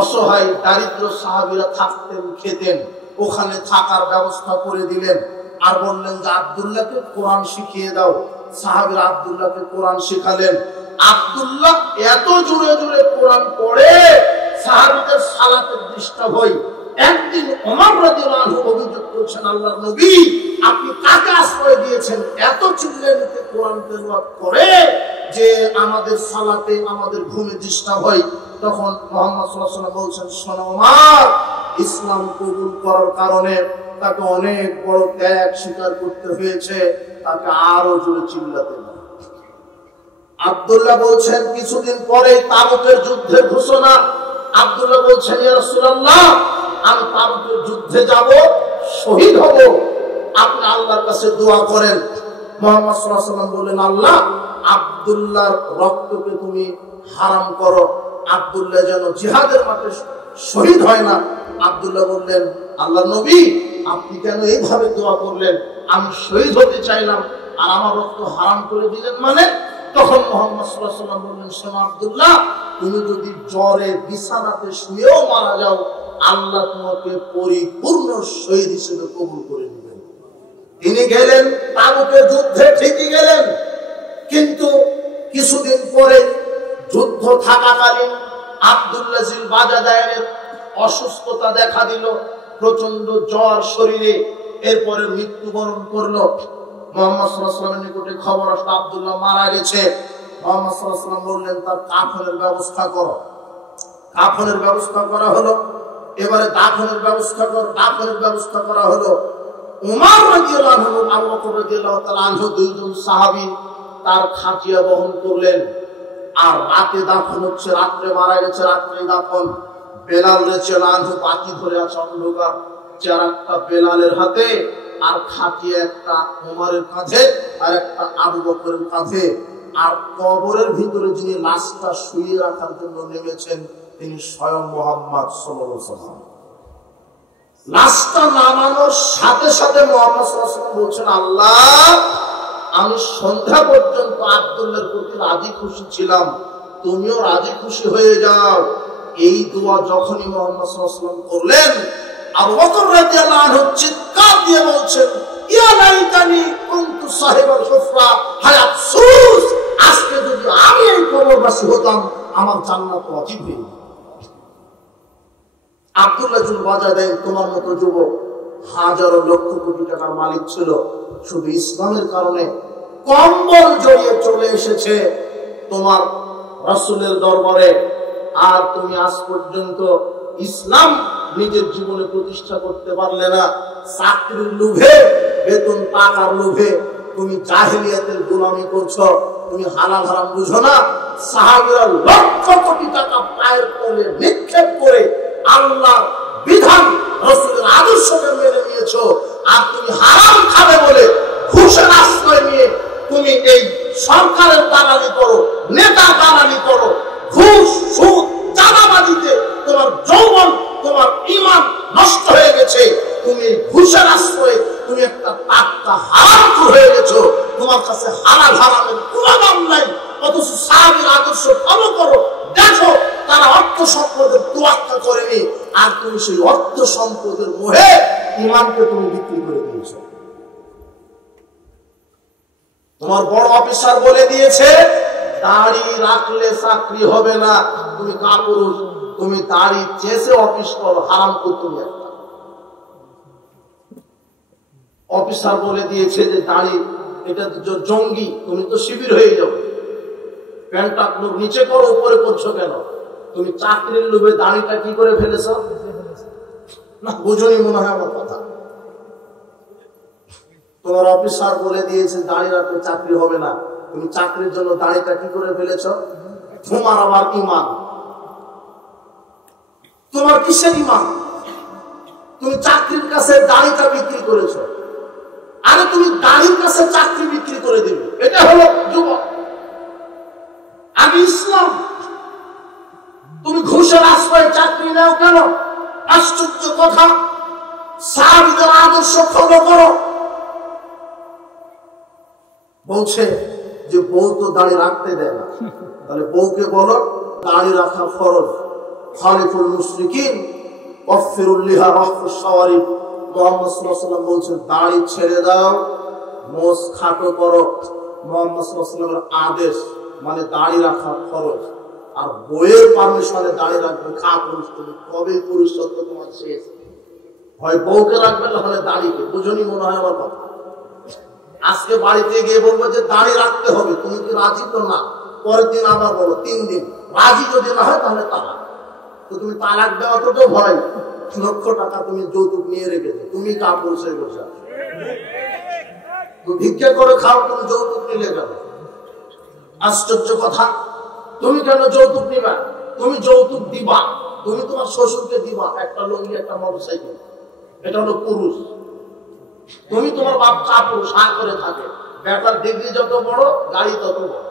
অসহায়, দারিদ্র সাহাবীরা থাকতেন, খেতেন। ওখানে থাকার ব্যবস্থা করে দিলেন। আর বললেন যে আব্দুল্লাহকে কোরআন শিখিয়ে দাও। সাহাবীরা আব্দুল্লাহকে কোরআন শেখালেন। আব্দুল্লাহ এত জোরে জোরে কোরআন পড়ে সাহাবীদের সালাতের ডিস্টার্ব হয়। একদিন ওমর রাদিয়াল্লাহু আনহু অভিযোগ করছেন, আল্লাহর নবী আপনি কাকে আশ্রয় দিয়েছেন? এত চিল্লামিল্লি কোরআন তেলাওয়াত করে যে আমাদের সালাতে, আমাদের ঘুমে ডিস্টার্ব হয়। তখন মুহাম্মদ সাল্লাল্লাহু আলাইহি ওয়াসাল্লাম বলছেন, শোনো ওমর, ইসলাম কবুল করার কারণে তাকে অনেক বড় ত্যাগ স্বীকার করতে হয়েছে, তাকে আরো জোরে চিল্লাতে হবে। আব্দুল্লাহ বলছেন, কিছুদিন পরে তাবুকের যুদ্ধের ঘোষণা। আব্দুল্লাহ বলছেন, ইয়া রাসূলুল্লাহ আমি তাবুকের যুদ্ধে যাব, শহীদ হব, আপনি আল্লাহর কাছে দোয়া করেন। মুহাম্মদ সাল্লাল্লাহু আলাইহি ওয়াসাল্লাম বললেন, আল্লাহ আব্দুল্লাহর রক্তকে তুমি হারাম করো, আব্দুল্লাহ যেন জিহাদের মাঠে শহীদ হয় না। আব্দুল্লাহ বললেন, আল্লাহর নবী আপনি কেন এইভাবে দোয়া করলেন? আমি শহীদ হতে চাইলাম আর আমার রক্ত হারাম করে দিলেন মানে? তখন মুহাম্মদ সাল্লাল্লাহু আলাইহি ওয়াসাল্লাম বললেন, শোনো আব্দুল্লাহ, তুমি যদি জ্বরে বিছানাতে শুয়েও মারা যাও, আল্লাহ তোমাকে পরিপূর্ণ শহীদ হিসেবে কবুল করে নেবেন। তিনি গেলেন তাবুকের যুদ্ধে, ঠিকই গেলেন, কিন্তু কিছুদিন পরে যুদ্ধ থাকাকালীন আব্দুল্লাহ জিল বাজাদাইনের অসুস্থতা দেখা দিল, প্রচন্ড জ্বর শরীরে। এরপরে মৃত্যুবরণ করলো। মুহাম্মদ সাল্লাল্লাহু আলাইহি ওয়াসাল্লামের নিকটে খবর আসলো আব্দুল্লাহ মারা গেছে। মুহাম্মদ সাল্লাল্লাহু আলাইহি ওয়াসাল্লাম বললেন তার কাফনের ব্যবস্থা করো। কাফনের ব্যবস্থা করা হলো। এবারে দাফনের ব্যবস্থা করা হলো। উমর রাদিয়াল্লাহু আনহু, আবু বকর রাদিয়াল্লাহু তাআলা আনহু, দুইজন সাহাবী তার খাটিয়া বহন করলেন। আর রাতে দাফন হচ্ছে, রাত্রে মারা গেছে, রাত্রে দাফন। বেলাল রাদিয়াল্লাহু আনহু বাতি ধরে আছে অন্ধকার, চেরাগটা বেলালের হাতে, আর খাটিয়া একটা উমরের কাঁধে আর একটা আবু বকরের কাঁধে। আর কবরের ভিতরে যিনি লাশটা শুয়ে রাখার জন্য নেমেছেন তিনি স্বয়ং মুহাম্মদ সাল্লাল্লাহু আলাইহি ওয়াসাল্লাম। লাশটা নামানোর সাথে সাথে মুহাম্মদ সাল্লাল্লাহু আলাইহি ওয়াসাল্লাম বলছেন, আল্লাহ, আমি সন্ধ্যা পর্যন্ত আব্দুল্লাহর প্রতি রাজি খুশি ছিলাম, তুমিও রাজি খুশি হয়ে যাও। এই দোয়া যখনই মুহাম্মদ সাল্লাল্লাহু আলাইহি ওয়াসাল্লাম করলেন, আবু বকর রাদিয়াল্লাহু আনহু চিৎকার দিয়ে বলছেন, ইয়া লাইতানি কুনতু সাহিবাল সুফরা, হায় আফসোস, আজকে যদি আমি এই কবরবাসী হতাম আমার জান্নাত ওয়াজিব হয়ে যেত। আব্দুল্লাহ চুল বাজা দেন, তোমার মতো যুবক হাজারো লক্ষ কোটি টাকার মালিক ছিল, শুধু ইসলামের কারণে কম্বল জড়িয়ে চলে এসেছে তোমার রাসূলের দরবারে, আর তুমি আজ পর্যন্ত ইসলাম নিজের জীবনে প্রতিষ্ঠা করতে পারলে না। চাকরির লোভে, বেতন টাকার লোভে তুমি জাহেলিয়াতের গোলামি করছো, তুমি হালাল হারাম বুঝো না। সাহাবীরা লক্ষ কোটি টাকা পায়ের তলে নিক্ষেপ করে আল্লাহ বিধান, রাসূলের আদর্শকে মেনে নিয়েছো, আর তুমি হারাম খাবে বলে ঘুষের আশ্রয় নিয়ে তুমি এই সরকারের দালালি করো, নেতার দালালি করো, ঘুষ, সুদ, চাঁদাবাজিতে তোমার যৌবন, তোমার ঈমান নষ্ট হয়ে গেছে। তুমি ঘুষের আশ্রয়ে তুমি একটা টাটকা হারামখোর হয়ে গেছো। তোমার কাছে হালাল হারামের কোনো দাম নাই, অথচ সাহাবীর আদর্শ ফলো করো, দেখো তারা অর্থ সম্পদের তোয়াক্কা করেনি, আর তুমি সেই অর্থ সম্পদের মোহে ঈমানকে তুমি বিক্রি করে দিয়েছো। তোমার বড় অফিসার বলে দিয়েছে দাড়ি রাখলে চাকরি হবে না, তুমি কাপুরুষ, তুমি দাড়ি চেষে অফিস করো, হারাম করতে একটা অফিসার বলে দিয়েছে যে দাড়ি এটা জঙ্গি, তুমি তো শিবির হয়ে যাবে, প্যান্টটা নিচে করো, উপরে করছো কেন? তুমি চাকরির লোভে দাড়িটা কি করে ফেলেছ না, বুঝুনি মনে হয় আমার কথা। তোমার অফিসার বলে দিয়েছে দাড়ি রাখলে চাকরি হবে না, তুমি চাকরির জন্য দাড়িটা কি করে ফেলেছ? তোমার আবার ঈমান, তোমার কিসের ঈমান? তুমি চাকরির কাছে দাড়িটা বিক্রি করেছো, আরে তুমি দাড়ির কাছে চাকরি বিক্রি করে দেবে, এটা হলো যুবক। আমি ইসলাম, তুমি ঘুষের আশ্রয় চাকরি নাও কেন? আশ্চর্য কথা। সাহাবীদের আদর্শ ফলো করো। বলছে যে বউ তো দাড়ি রাখতে দেয় না, তাহলে বউকে বলো দাড়ি রাখা ফরজ। খালিফুল মুশরিকিন ওয়াফিরুল লিহা ওয়াহফুশ শাওয়ারিব, মুহাম্মদ সাল্লাল্লাহু আলাইহি ওয়াসাল্লাম বলছেন দাড়ি ছেড়ে দাও, মোষ খাটো করো। মুহাম্মদ সাল্লাল্লাহু আলাইহি ওয়াসাল্লামের আদেশ মানে দাড়ি রাখা ফরজ, আর বইয়ের পারমিশনে দাড়ি রাখবে খা পুরুষ। তুমি কবে পুরুষত্ব তোমার শেষ? হয় বউকে রাখবে না হলে দাড়িকে, বুঝনি মনে হয় আমার কথা। আজকে বাড়িতে গিয়ে বলবো যে দাড়ি রাখতে হবে, তুমি কি রাজি? তো না, পরের দিন আবার বলো 3 দিন, রাজি যদি না হয় তাহলে তালাক। তো তুমি তালাক দেওয়া তো ভয়, লক্ষ টাকা তুমি যৌতুক নিয়ে রেখেছো, তুমি কাপড় সে বসে ভিক্ষা করে খাও, তুমি যৌতুক নিলে কেন? আশ্চর্য কথা। তুমি কেন যৌতুক নিবা? তুমি যৌতুক দিবা, তুমি তোমার শ্বশুরকে দিবা একটা লঙ্গি, একটা মোটরসাইকেল, এটা হলো পুরুষ। তুমি তোমার বাপ কাপড় সার করে থাকে, বেটার ডিগ্রি যত বড় গাড়ি তত বড়।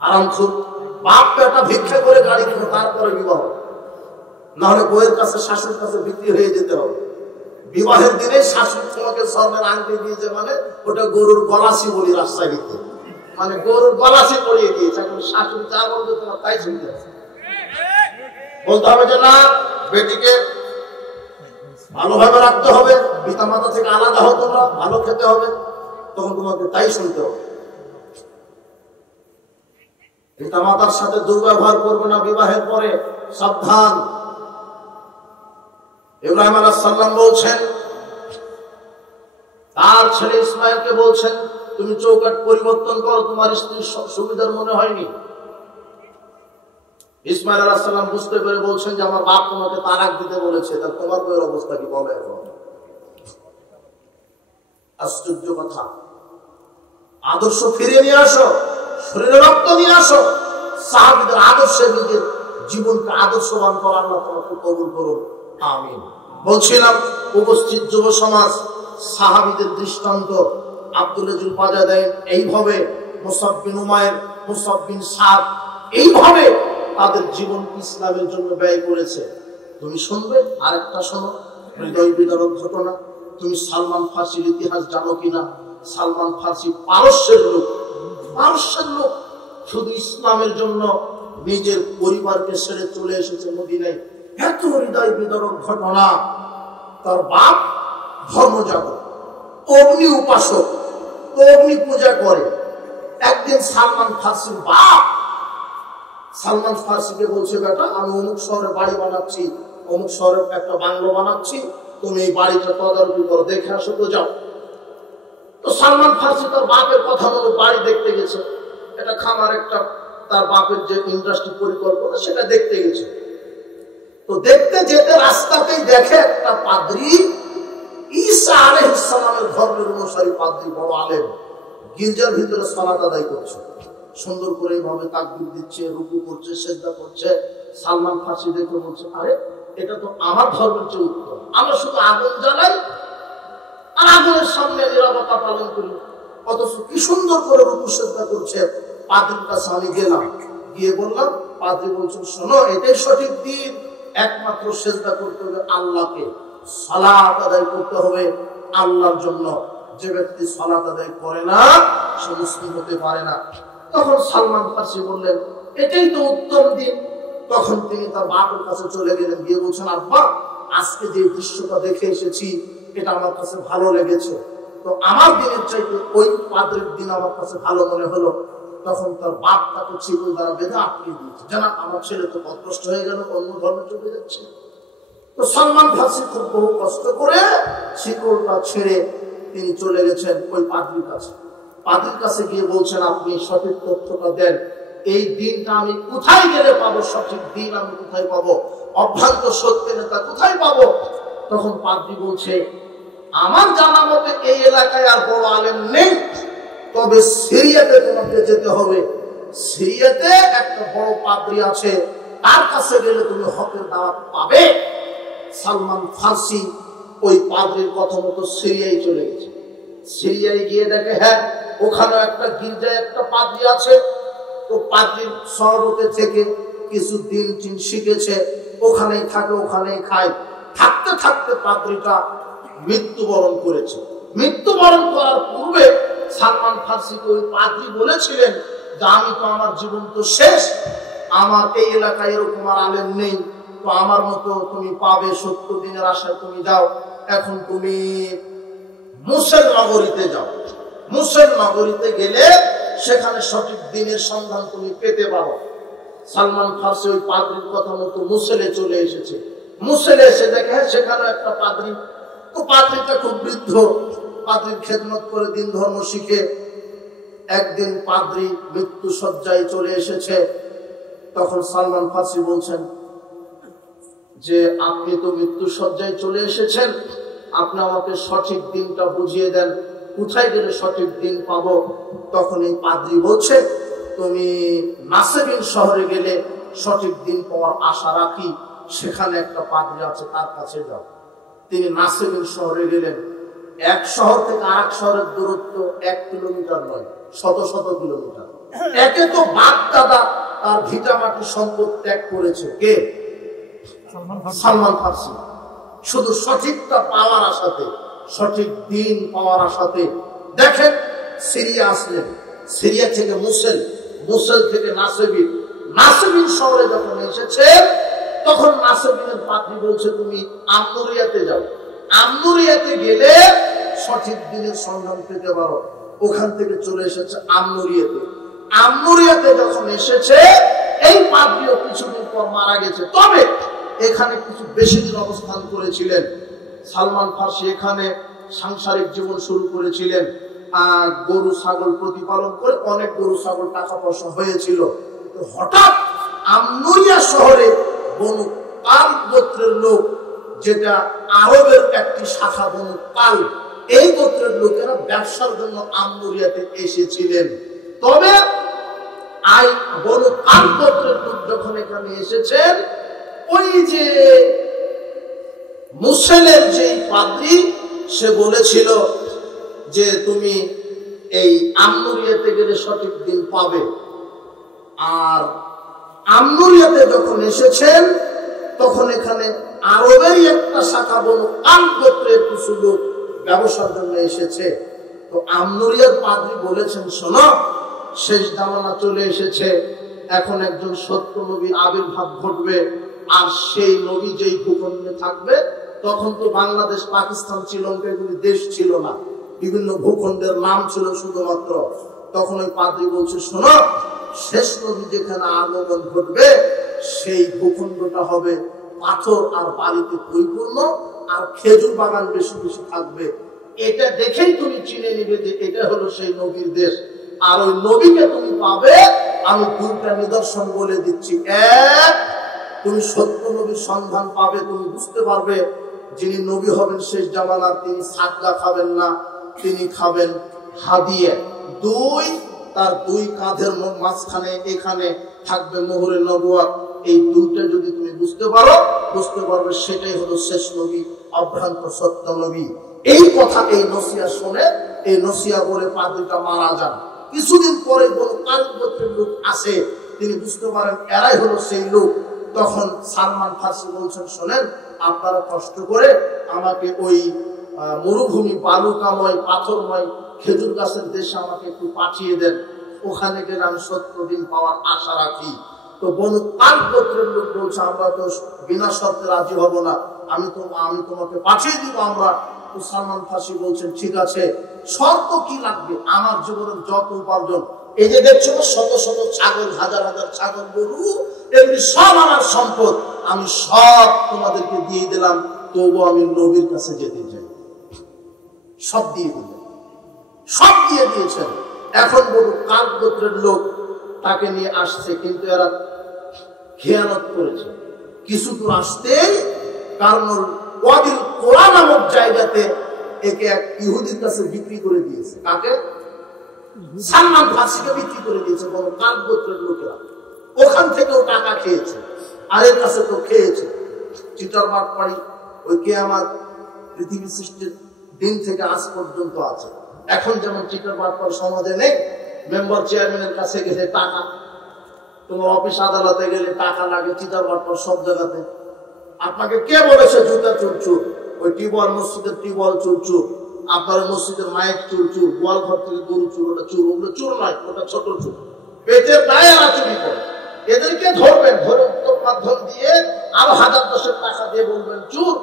আরামসুখ বাপ বেটা ভিক্ষা করে গাড়ি কিনে তারপরে বিবাহ, নাহলে বইয়ের কাছে শাশুর কাছে বিক্রি হয়ে যেতে হবে। বিবাহের দিনে শাশুড় তোমাকে স্বর্ণের আংটি দিয়েছে, মানে ওটা গরুর গলাসি বলি রাজশাহীতে, মানে গরুর গলাসি পরিয়ে দিয়েছে। এখন শাশুড়ি যা বলবে তোমার তাই শুনতে আছে। বলতে হবে যে না, বেটিকে ভালোভাবে রাখতে হবে, পিতা মাতা থেকে আলাদা হতো না, ভালো খেতে হবে, তখন তোমাকে তাই শুনতে হবে। পিতা মাতার সাথে দুর্ব্যবহার করবে না বিবাহের পরে, সাবধান। ইব্রাহিম আলাইহিস সালাম বলছেন তার ছেলে ইসমাইলকে বলছেন, তুমি চৌকাঠ পরিবর্তন করো, তোমার স্ত্রীর সুবিধার মনে হয়নি। ইসমাইল আলাইহিস সালাম বুঝতে পেরে বলছেন যে আমার বাপ তোমাকে তালাক দিতে বলেছে, তা তোমার বইয়ের অবস্থা কি বলে এখন? আশ্চর্য কথা। আদর্শ ফিরিয়ে নিয়ে আসো, শরীরে রক্ত নিয়ে আসো, সাহাবীদের আদর্শে নিজের জীবনকে আদর্শবান করার আল্লাহ তোমাকে কবুল করুন, আমিন। বলছিলাম উপস্থিত যুব সমাজ, সাহাবীদের দৃষ্টান্ত আব্দুল আজুল পাজা দেন এইভাবে, মুসাব বিন উমাইর, মুসাব বিন সাদ এইভাবে তাদের জীবন ইসলামের জন্য ব্যয় করেছে। তুমি শুনবে, আরেকটা শোনো, হৃদয় বিদারক ঘটনা। তুমি সালমান ফার্সির ইতিহাস জানো কিনা? সালমান ফার্সি পারস্যের লোক, পারস্যের লোক, শুধু ইসলামের জন্য নিজের পরিবারকে ছেড়ে চলে এসেছে মদিনায়। এত হৃদয় বিদারক ঘটনা। তার বাপ ধর্মযাজক, অগ্নি উপাসক, অগ্নি পূজা করে। একদিন সালমান ফার্সির বাপ সালমান ফার্সিকে বলছে, বেটা আমি অমুক শহরে বাড়ি বানাচ্ছি, অমুক শহরে একটা বাংলো বানাচ্ছি, তুমি এই বাড়িটা তদারকি করো, দেখে আসো তো, যাও। তো সালমান ফার্সি তার বাপের কথা মতো বাড়ি দেখতে গেছে। এটা খামার একটা, তার বাপের যে ইন্ডাস্ট্রি পরিকল্পনা সেটা দেখতে গেছে। তো দেখতে যেতে রাস্তাতেই দেখে একটা পাদ্রী, ঈসা আলাইহিস সালামের ধর্মের অনুসারী পাদ্রী, বড় আলেম, গির্জার ভিতরে সালাত আদায় করছে। সুন্দর করে এইভাবে তাকবীর দিচ্ছে, রুকু করছে, সিজদা করছে। সালমান ফার্সি দেখে বলছে, আরে এটা তো আমার ধর্মের চেয়ে উত্তম, আমরা শুধু আগুন জ্বালাই আর আগুনের সামনে নিরাপত্তা পালন করি, অথচ কি সুন্দর করে রুকু সিজদা করছে। পাদ্রীর কাছে আমি গেলাম, গিয়ে বললাম, পাদ্রী বলছেন, শোনো এটাই সঠিক দিন, একমাত্র সিজদা করতে হবে আল্লাহকে, সালাত আদায় করতে হবে আল্লাহর জন্য। যে ব্যক্তি সালাত আদায় করে না সে মুসলিম হতে পারে না। তখন সালমান ফার্সি বললেন, এটাই তো উত্তম দিন। তখন তিনি তার বাপের কাছে চলে গেলেন, গিয়ে বলছেন, আব্বা আজকে যে দৃশ্যটা দেখে এসেছি এটা আমার কাছে ভালো লেগেছে, তো আমার দিনের চাইতে ওই পাদ্রীর দিন আমার কাছে ভালো মনে হলো। তখন তার বাপ তাকে চিবল দ্বারা বেঁধে আটকে দিয়েছে, যেন আমার ছেলে তো পথভ্রষ্ট হয়ে গেল, অন্য ধর্মে চলে যাচ্ছে। তো সালমান ফার্সি খুব বহু কষ্ট করে শিকলটা ছেড়ে তিনি চলে গেছেন ওই পাদ্রীর কাছে। পাদ্রীর কাছে গিয়ে বলছেন, আপনি সঠিক তথ্যটা দেন, এই দিনটা আমি কোথায় গেলে পাবো, সঠিক দিন আমি কোথায় পাবো, অভ্রান্ত সত্যের নেতা কোথায় পাবো? তখন পাদ্রী বলছে, আমার জানা মতে এই এলাকায় আর বড় আলেম নেই, তবে সিরিয়াতে তোমাকে যেতে হবে। সিরিয়াতে একটা বড় পাদ্রী আছে, তার কাছে গেলে তুমি হকের দাওয়াত পাবে। সালমান ফার্সি ওই পাদ্রীর কথা মতো সিরিয়ায় চলে গেছে। সিরিয়ায় গিয়ে দেখে, হ্যাঁ ওখানে একটা গির্জায় একটা পাদ্রী আছে। তো পাদ্রীর সহবতে থেকে কিছু দিন টিন শিখেছে, ওখানেই থাকে, ওখানেই খায়। থাকতে থাকতে পাদ্রীটা মৃত্যুবরণ করেছে। মৃত্যুবরণ করার পূর্বে সালমান ফার্সিকে ওই পাদ্রী বলেছিলেন যে, আমি তো আমার জীবন তো শেষ, আমার এই এলাকায় এরকম আর আলেম নেই, তো আমার মতো তুমি পাবে, 70 দিনের আশায় তুমি যাও। এখন তুমি মুসেল নগরীতে যাও, মুসেল নগরীতে গেলে সেখানে সঠিক দিনের সন্ধান তুমি পেতে পারো। সালমান ফার্সি ওই পাদ্রীর কথা মতো মুসেলে চলে এসেছে। মুসেলে এসে দেখে সেখানে একটা পাদ্রী, তো পাদ্রীটা খুব বৃদ্ধ, পাদ্রীর খেদমত করে দিন ধর্ম শিখে। একদিন পাদ্রী মৃত্যু শয্যায় চলে এসেছে। তখন সালমান ফার্সি বলছেন যে, আপনি তো মৃত্যু শয্যায় চলে এসেছেন, আপনি আমাকে সঠিক দিনটা বুঝিয়ে দেন, কোথায় গেলে সঠিক দিন পাবো? তখন এই পাদ্রী বলছে, তুমি নাসেবিন শহরে গেলে সঠিক দিন পাওয়ার আশা রাখি, সেখানে একটা পাদ্রী আছে, তার কাছে যাও। তিনি নাসেবিন শহরে গেলেন। এক শহর থেকে আরেক শহরের দূরত্ব 1 কিলোমিটার নয়, শত শত কিলোমিটার। একে তো বাপ দাদা তার ভিটামাটি সম্পদ ত্যাগ করেছে, কে? সালমান ফার্সি। শুধু সঠিকটা পাওয়ার আশাতে, সঠিক দিন পাওয়ার আশাতে। দেখেন সিরিয়া আসলেন, সিরিয়া থেকে মুসেল, মুসেল থেকে নাসেবিন, নাসেবিন শহরে যখন এসেছে তখন নাসেবিনের পাদ্রী বলছে, তুমি আমনুরিয়াতে যাও, আমনুরিয়াতে গেলে সঠিক দিনের সন্ধান পেতে পারো। ওখান থেকে চলে এসেছে আমনুরিয়াতে। আমনুরিয়াতে যখন এসেছে এই পাদ্রীও কিছুদিন পর মারা গেছে, তবে এখানে কিছু বেশি দিন অবস্থান করেছিলেন। সালমান ফার্সি এখানে সাংসারিক জীবন শুরু করেছিলেন, গরু ছাগল প্রতিপালন করে অনেক গরু ছাগল টাকা পয়সা হয়েছিল। তো হঠাৎ আমনুরিয়া শহরে বনু কাল গোত্রের লোক, যেটা আরবের একটি শাখা বনু কাল, এই গোত্রের লোকেরা ব্যবসার জন্য আমনুরিয়াতে এসেছিলেন। তবে বনু কাল গোত্রের লোক যখন এখানে এসেছেন, ওই যে মুসেলের যে পাদ্রী, সে বলেছিল যে তুমি এই আমনুরিয়াতে গেলে সঠিক দিন পাবে। আর আমনুরিয়াতে যখন এসেছেন তখন এখানে আরবেরই একটা শাখা বনু কাল গোত্রের কিছু লোক ব্যবসার জন্য এসেছে। তো আমনুরিয়ার পাদ্রী বলেছেন, শোনো, শেষ জামানা চলে এসেছে, এখন একজন সত্য নবীর আবির্ভাব ঘটবে। আর সেই নবী যেই ভূখণ্ডে থাকবে, তখন তো বাংলাদেশ, পাকিস্তান, শ্রীলঙ্কা এগুলি দেশ ছিল না, বিভিন্ন ভূখণ্ডের নাম ছিল শুধুমাত্র। তখন ওই পাদ্রী বলছে, শোনো, শেষ নবী যেখানে আগমন ঘটবে, সেই ভূখণ্ডটা হবে পাথর আর বাড়িতে পরিপূর্ণ, আর খেজুর বাগান বেশি বেশি থাকবে। এটা দেখেই তুমি চিনে নিবে যে এটা হলো সেই নবীর দেশ। আর ওই নবীকে তুমি পাবে, আমি দুইটা নিদর্শন বলে দিচ্ছি। এক, তুমি সত্য নবীর সন্ধান পাবে, তুমি বুঝতে পারবে যিনি নবী হবেন শেষ জামানার, তিনি সাদগা খাবেন না, তিনি খাবেন হাদিয়া। দুই, তার দুই কাঁধের মাঝখানে এখানে থাকবে মোহরে নবুয়ত। এই দুইটা যদি তুমি বুঝতে পারবে সেটাই হলো শেষ নবী, অভ্রান্ত সত্য নবী। এই কথা, এই নসিয়া শুনে, এই নসিয়া বলে পাদ্রীটা মারা যান। কিছুদিন পরে বনু কাল গোত্রের লোক আসে, তিনি বুঝতে পারেন এরাই হলো সেই লোক। তখন সালমান ফার্সি বলছেন, শোনেন, আপনারা কষ্ট করে আমাকে ওই মরুভূমি, বালুকাময়, পাথরময়, খেজুর গাছের দেশে আমাকে একটু পাঠিয়ে দেন, ওখানে গেলে আমি সত্য দিন পাওয়ার আশা রাখি। তো বনু কাল গোত্রের লোক বলছে, আমরা তো বিনা শর্তে রাজি হব না, আমি তোমাকে পাঠিয়ে দিব আমরা। তো সালমান ফার্সি বলছেন, ঠিক আছে, শর্ত কি লাগবে? আমার জীবনের যত উপার্জন, এই যে দেখছো শত শত ছাগল, হাজার হাজার ছাগল, গরু, এগুলি সব আমার সম্পদ, আমি সব তোমাদেরকে দিয়ে দিলাম, তবু আমি নবীর কাছে যেতে চাই। সব দিয়ে দিলেন, সব দিয়ে দিয়েছেন। এখন বলুন, কাল গোত্রের লোক তাকে নিয়ে আসছে, কিন্তু এরা খেয়ানত করেছে। কিছু দূর আসতেই, কারণ ওয়াদিল কোরা নামক জায়গাতে একে এক ইহুদির কাছে বিক্রি করে দিয়েছে। কাকে? সালমান ফার্সিকে বিক্রি করে দিয়েছে বড় কাল গোত্রের লোকেরা। ওখান থেকেও টাকা খেয়েছে, আর এর কাছে তো খেয়েছে। চিটার বাটপাড়ি ওই কিয়ামত পৃথিবী সৃষ্টির দিন থেকে আজ পর্যন্ত আছে। এখন যেমন চিটার বাটপাড়ি সমাজে নেই, মেম্বার চেয়ারম্যানের কাছে গেলে টাকা, তোমার অফিস আদালতে গেলে টাকা লাগে, চিটার বাটপাড়ি সব জায়গাতে। আপনাকে কে বলেছে জুতা চুর চুর? ওই টিউবওয়েল, মসজিদের টিউবওয়েল চুর চুর, আপনার মসজিদের মাইক চুর চুর, গোয়াল ঘর থেকে গরু চুর, ওটা চুর। ওগুলো চুর নয়, ওটা ছোট চুর, পেটের দায়ে চুরি করে। এদেরকে ধরবেন, ধরে উত্তর মাধ্যম দিয়ে আরো 1000-10 টাকা দিয়ে বলবেন, চুর,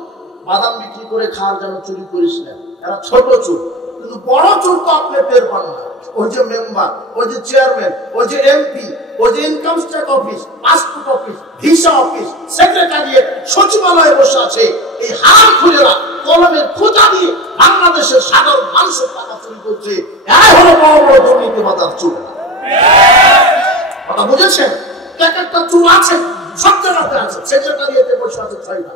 বাদাম বিক্রি করে খাওয়ার যেন চুরি করিস না। এরা ছোট চুর, কিন্তু বড় চুর তো আপনি টের পান না। ওই যে মেম্বার, ওই যে চেয়ারম্যান, ওই যে এমপি, ওই যে income tax office, passport office, visa office, secretariat, সচিবালয়ে বসে আছে, এই হারাম খুলেরা কলমের খোঁজা দিয়ে বাংলাদেশের সাধারণ মানুষের টাকা চুরি করছে। এরাই হলো বড় বড় দুর্নীতিবাজার চুর। কথা বুঝেছেন? এক একটা চুর আছে, সব জায়গাতে আছে। সেক্রেটারিয়েটে বসে আছে 6টা,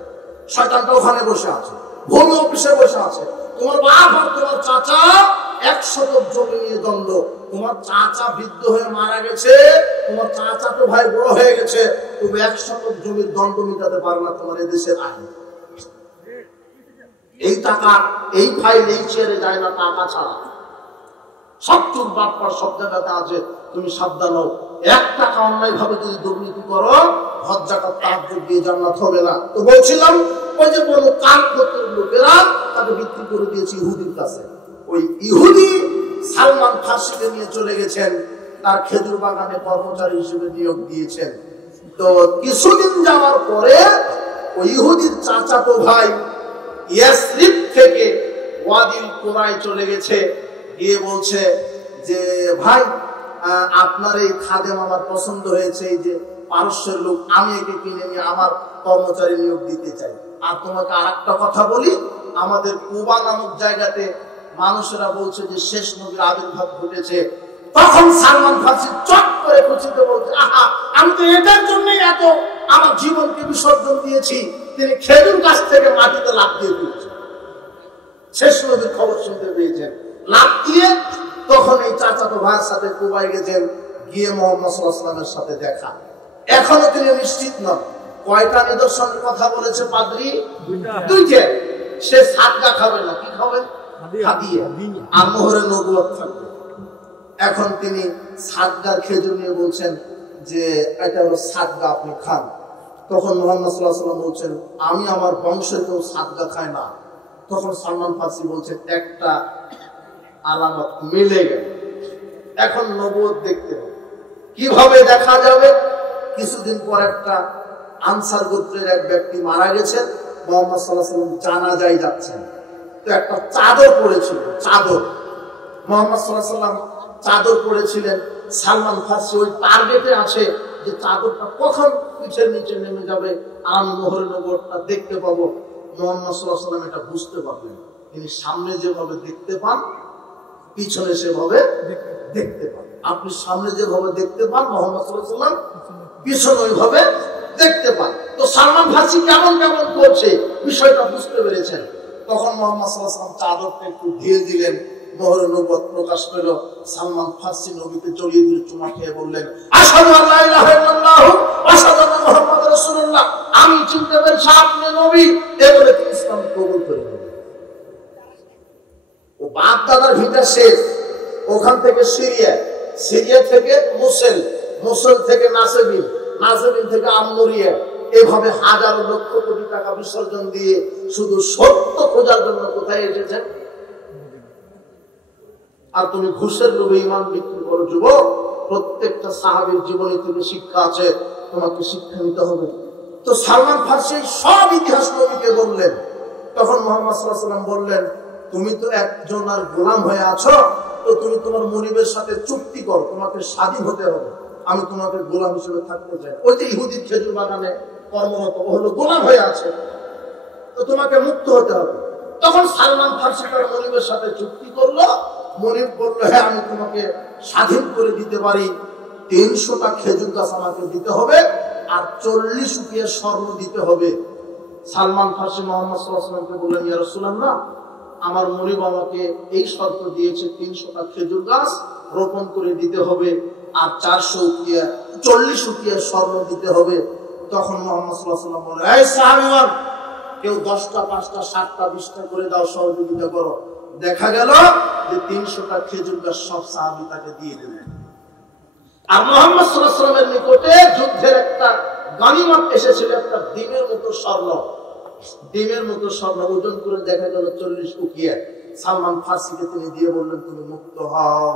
শয়তানটা ওখানে বসে আছে, ভূমি অফিসে বসে আছে। তোমার বাপ আর তোমার চাচা 100 জমি নিয়ে দ্বন্দ্ব। তোমার চাচা বৃদ্ধ হয়ে মারা গেছে, তোমার চাচা তো ভাই বড় হয়ে গেছে, তুমি 100 জমির দ্বন্দ্ব মিটাতে পারো না তোমার এদেশের আইন। এই টাকা, এই ফাইল, এই চেয়ারে যায় না টাকা ছাড়া। সব চুর বাটপার সব জায়গাতে আছে, তুমি সাবধান হও। 1 টাকা অন্যায় ভাবে যদি দুর্নীতি করো, হজ যাকাত তাহাজ্জুদ দিয়ে জান্নাত হবে না। তো বলছিলাম, ওই যে বলো কাল গোত্রের লোকেরা তাকে বিক্রি করে দিয়েছে ইহুদির কাছে। ওই ইহুদি সালমান ফার্সিকে নিয়ে চলে গেছেন, তার খেজুর বাগানে কর্মচারী হিসেবে নিয়োগ দিয়েছেন। তো কিছুদিন যাওয়ার পরে ওই ইহুদির চাচাতো ভাই ইয়াসরিব থেকে ওয়াদিল কোরায় চলে গেছে, গিয়ে বলছে যে ভাই, আপনার এই খাদেম আমার পছন্দ হয়েছে, এই যে পারস্যের লোক, আমি একে কিনে নিয়ে আমার কর্মচারী নিয়োগ দিতে চাই। আর তোমাকে আর একটা কথা বলি, আমাদের কুবা নামক জায়গাতে মানুষেরা বলছে যে শেষ নবীর আবির্ভাব ঘটেছে, তখন সালমান ফার্সি চট করে খুশিতে বলছে, আহা, আমি তো এটার জন্যই এত আমার জীবনকে বিসর্জন দিয়েছি। তিনি খেজুর গাছ থেকে মাটিতে লাফ দিয়ে দিয়েছেন, শেষ নবীর খবর শুনতে পেয়েছেন, লাফ দিয়ে তখন এই চাচাতো ভাইয়ের সাথে কুবায় গেছেন, গিয়ে মুহাম্মদ সাল্লাল্লাহু আলাইহি ওয়াসাল্লামের সাথে দেখা। এখনো তিনি নিশ্চিত নন কয়টা নিদর্শনের কথা বলেছে পাদ্রী, দুইটা। সে সাদগা খাবে না, কি খাবে? হাদিয়া, আর মোহরে নবুয়ত থাকবে। এখন তিনি সাদগার খেজুর নিয়ে বলছেন যে এটা হলো সাদগা, আপনি খান। তখন মুহাম্মদ সাল্লাল্লাহু আলাইহি ওয়াসাল্লাম বলছেন, আমি আমার বংশের কেউ সাদগা খায় না। তখন সালমান ফার্সি বলছেন, একটা আলামত মিলে গেল, এখন নবুয়ত দেখতে হবে। কিভাবে দেখা যাবে? কিছুদিন পর একটা আনসার গোত্রের এক ব্যক্তি মারা গেছেন, মুহাম্মদ সাল্লাল্লাহু আলাইহি ওয়াসাল্লাম জানাজায় যাচ্ছেন, তো একটা চাদর পড়েছিল, চাদর। মুহাম্মদ সাল্লাল্লাহু আলাইহি ওয়াসাল্লাম চাদর পড়েছিলেন। সালমান ফার্সি ওই টার্গেটে আছে যে চাদরটা কখন পিঠের নিচে নেমে যাবে, আমি মোহরে নবুয়তটা দেখতে পাবো। মুহাম্মদ সাল্লাল্লাহু আলাইহি ওয়াসাল্লাম এটা বুঝতে পারলেন। তিনি সামনে যেভাবে দেখতে পান, পিছনে সেভাবে দেখতে পান। আপনি সামনে যেভাবে দেখতে পান, মুহাম্মদ সাল্লাল্লাহু আলাইহি ওয়াসাল্লাম পিছনে ওইভাবে দেখতে পান। তো সালমান ফার্সি কেমন কেমন করছে বিষয়টা বুঝতে পেরেছেন। তখন মুহাম্মদ সাল্লাল্লাহু আলাইহি ওয়াসাল্লাম চাদরটা একটু দিয়ে দিলেন, মোহরে নবুয়ত প্রকাশ পেল। সালমান ফার্সি নবীকে জড়িয়ে ধরে চুমা খেয়ে বললেন, আশহাদু আল্লা ইলাহা ইল্লাল্লাহ ওয়া আশহাদু আন্না মুহাম্মাদুর রাসূলুল্লাহ, আমি চিনতে পেরেছি আপনি নবী। এবারে তিনি ইসলাম কবুল করে নেবেন। ও বাপ দাদার ভিটা শেষ, ওখান থেকে সিরিয়া, সিরিয়া থেকে মুসেল, মুসেল থেকে নাসেবিন, নাসেবিন থেকে আম্মুরিয়া, এভাবে হাজারো লক্ষ কোটি টাকা বিসর্জন দিয়ে শুধু সত্য খোঁজার জন্য কোথায় এসেছেন? আর তুমি ঘুষের লোভে ঈমান বিক্রি করো। যুবক, প্রত্যেকটা সাহাবীর জীবনী থেকে শিক্ষা আছে, তোমাকে শিক্ষা নিতে হবে। তো সালমান ফার্সি সব ইতিহাস নবীকে বললেন। তখন মুহাম্মদ সাল্লাল্লাহু আলাইহি ওয়াসাল্লাম বললেন, তুমি তো একজনের গোলাম হয়ে আছো, তো তুমি তোমার মুনিবের সাথে চুক্তি করো, তোমাকে স্বাধীন হতে হবে, আমি তোমাকে গোলাম হিসেবে থাকতে চাই। ওই যে ইহুদির খেজুর বাগানে কর্মরত, ও হলো গোলাম হয়ে আছে, তো তোমাকে মুক্ত হতে হবে। তখন সালমান ফার্সি তার মুনিবের সাথে চুক্তি করলো। মুনিব বললো, হ্যাঁ, আমি তোমাকে স্বাধীন করে দিতে পারি, 300টা খেজুর গাছ আমাকে দিতে হবে, আর 40 উকিয়া স্বর্ণ দিতে হবে। সালমান ফার্সি মুহাম্মদ সাল্লাল্লাহু আলাইহি ওয়াসাল্লামকে বললেন, ইয়া রাসূলুল্লাহ, আমার মুনিব আমাকে এই শর্ত দিয়েছে, 300টা খেজুর গাছ রোপণ করে দিতে হবে, আর 40 উকিয়া স্বর্ণ দিতে হবে। তখন মুহাম্মদ সাল্লাল্লাহু আলাইহি ওয়াসাল্লাম বললেন, এই সাহাবীগণ, কেউ 10টা, 5টা, 7টা, 20টা করে দাও, সহযোগিতা করো। দেখা গেল যে 300টা খেজুর গাছ সব সাহাবী তাকে দিয়ে দিলেন। আর মুহাম্মদ সাল্লাল্লাহু আলাইহি ওয়াসাল্লামের নিকটে যুদ্ধের একটা গনিমত এসেছিল, একটা ডিমের মতো স্বর্ণ, ডিমের মতো স্বর্ণ ওজন করে দেখা গেল 40 উকিয়া। সালমান ফার্সিকে তিনি দিয়ে বললেন, তুমি মুক্ত হও।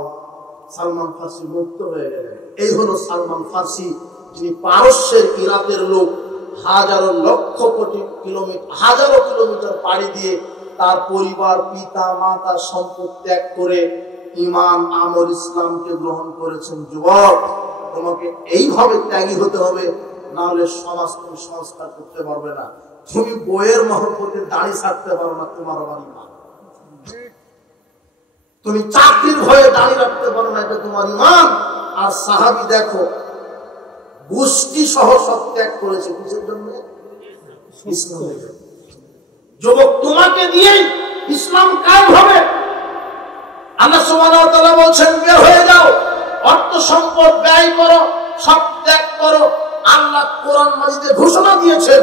সালমান ফার্সি মুক্ত হয়ে গেলেন। এই হলো সালমান ফার্সি, যিনি পারস্যের ইরাকের লোক, হাজারো লক্ষ কোটি কিলোমিটার, হাজারো কিলোমিটার পাড়ি দিয়ে তার পরিবার, পিতা মাতা, সম্পদ ত্যাগ করে ঈমান, আমল, ইসলামকে গ্রহণ করেছেন। যুবক, তোমাকে এইভাবে ত্যাগী হতে হবে, না হলে সমাজ তুমি সংস্কার করতে পারবে না। তুমি বইয়ের মহব্বতে দাড়ি ছাড়তে পারো না, তোমার আমার ঈমান। তুমি চাকরির ভয়ে দাড়ি রাখতে পারো না, এটা তোমার ঈমান। আর সাহাবী দেখো, গোষ্ঠী সহ সব ত্যাগ করেছে কিসের জন্য? ইসলামের জন্য। যুবক, তোমাকে দিয়েই ইসলাম কায়েম হবে। আল্লাহ সুবহানাহু ওয়া তাআলা বলছেন, বের হয়ে যাও, অর্থ সম্পদ ব্যয় করো, সব ত্যাগ করো। আল্লাহ কোরআন মাজিদে ঘোষণা দিয়েছেন,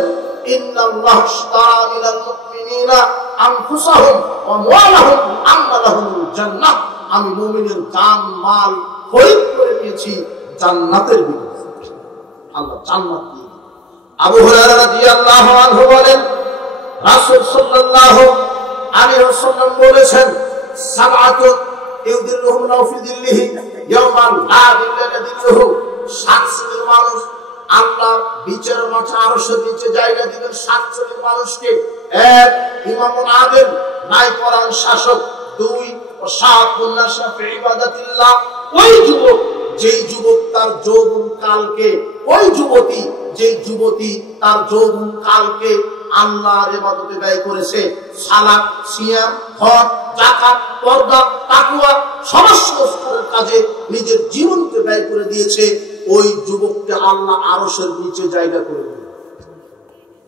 ইন্নাল্লাহা আশতারা মিনাল মুমিনিনা আনফুসাহুম ওয়া আমওয়ালাহুম আন্না লাহুমুল জান্নাহ। আমি মুমিনের জান মাল খরিদ করে নিয়েছি জান্নাতের বিনিময়ে। আল্লাহ জান্নাত দিয়ে। আবু হুরায়রা রাদিয়াল্লাহু আনহু বলেন, রাসূল সাল্লাল্লাহু আলাইহি ওয়াসাল্লাম বলেছেন, সাবআতু ইউদিল্লুহুমুল্লাহু ফি দিল্লিহি ইয়াওমান লা দিল্লা দিল্লুহু। 7 শ্রেণীর মানুষ আল্লাহ বিচার মাঠে আরশের নিচে জায়গা দিবেন। 7 শ্রেণীর মানুষকে: 1, ইমামুল আদিল, ন্যায়পরায়ণ শাসক; 2, শাআবুন নাশা ফি ইবাদাতিল্লাহ, ওই যুবক যেই যুবক তার যৌবন কালকে, ওই যুবতী যেই যুবতী তার যৌবন কালকে আল্লাহর ইবাদতে ব্যয় করেছে, সালাত, সিয়াম, হজ, যাকাত, পর্দা, তাকওয়া সমস্ত কাজে নিজের জীবনকে ব্যয় করে দিয়েছে, ওই যুবককে আল্লাহ আরশের নিচে জায়গা করে দিল।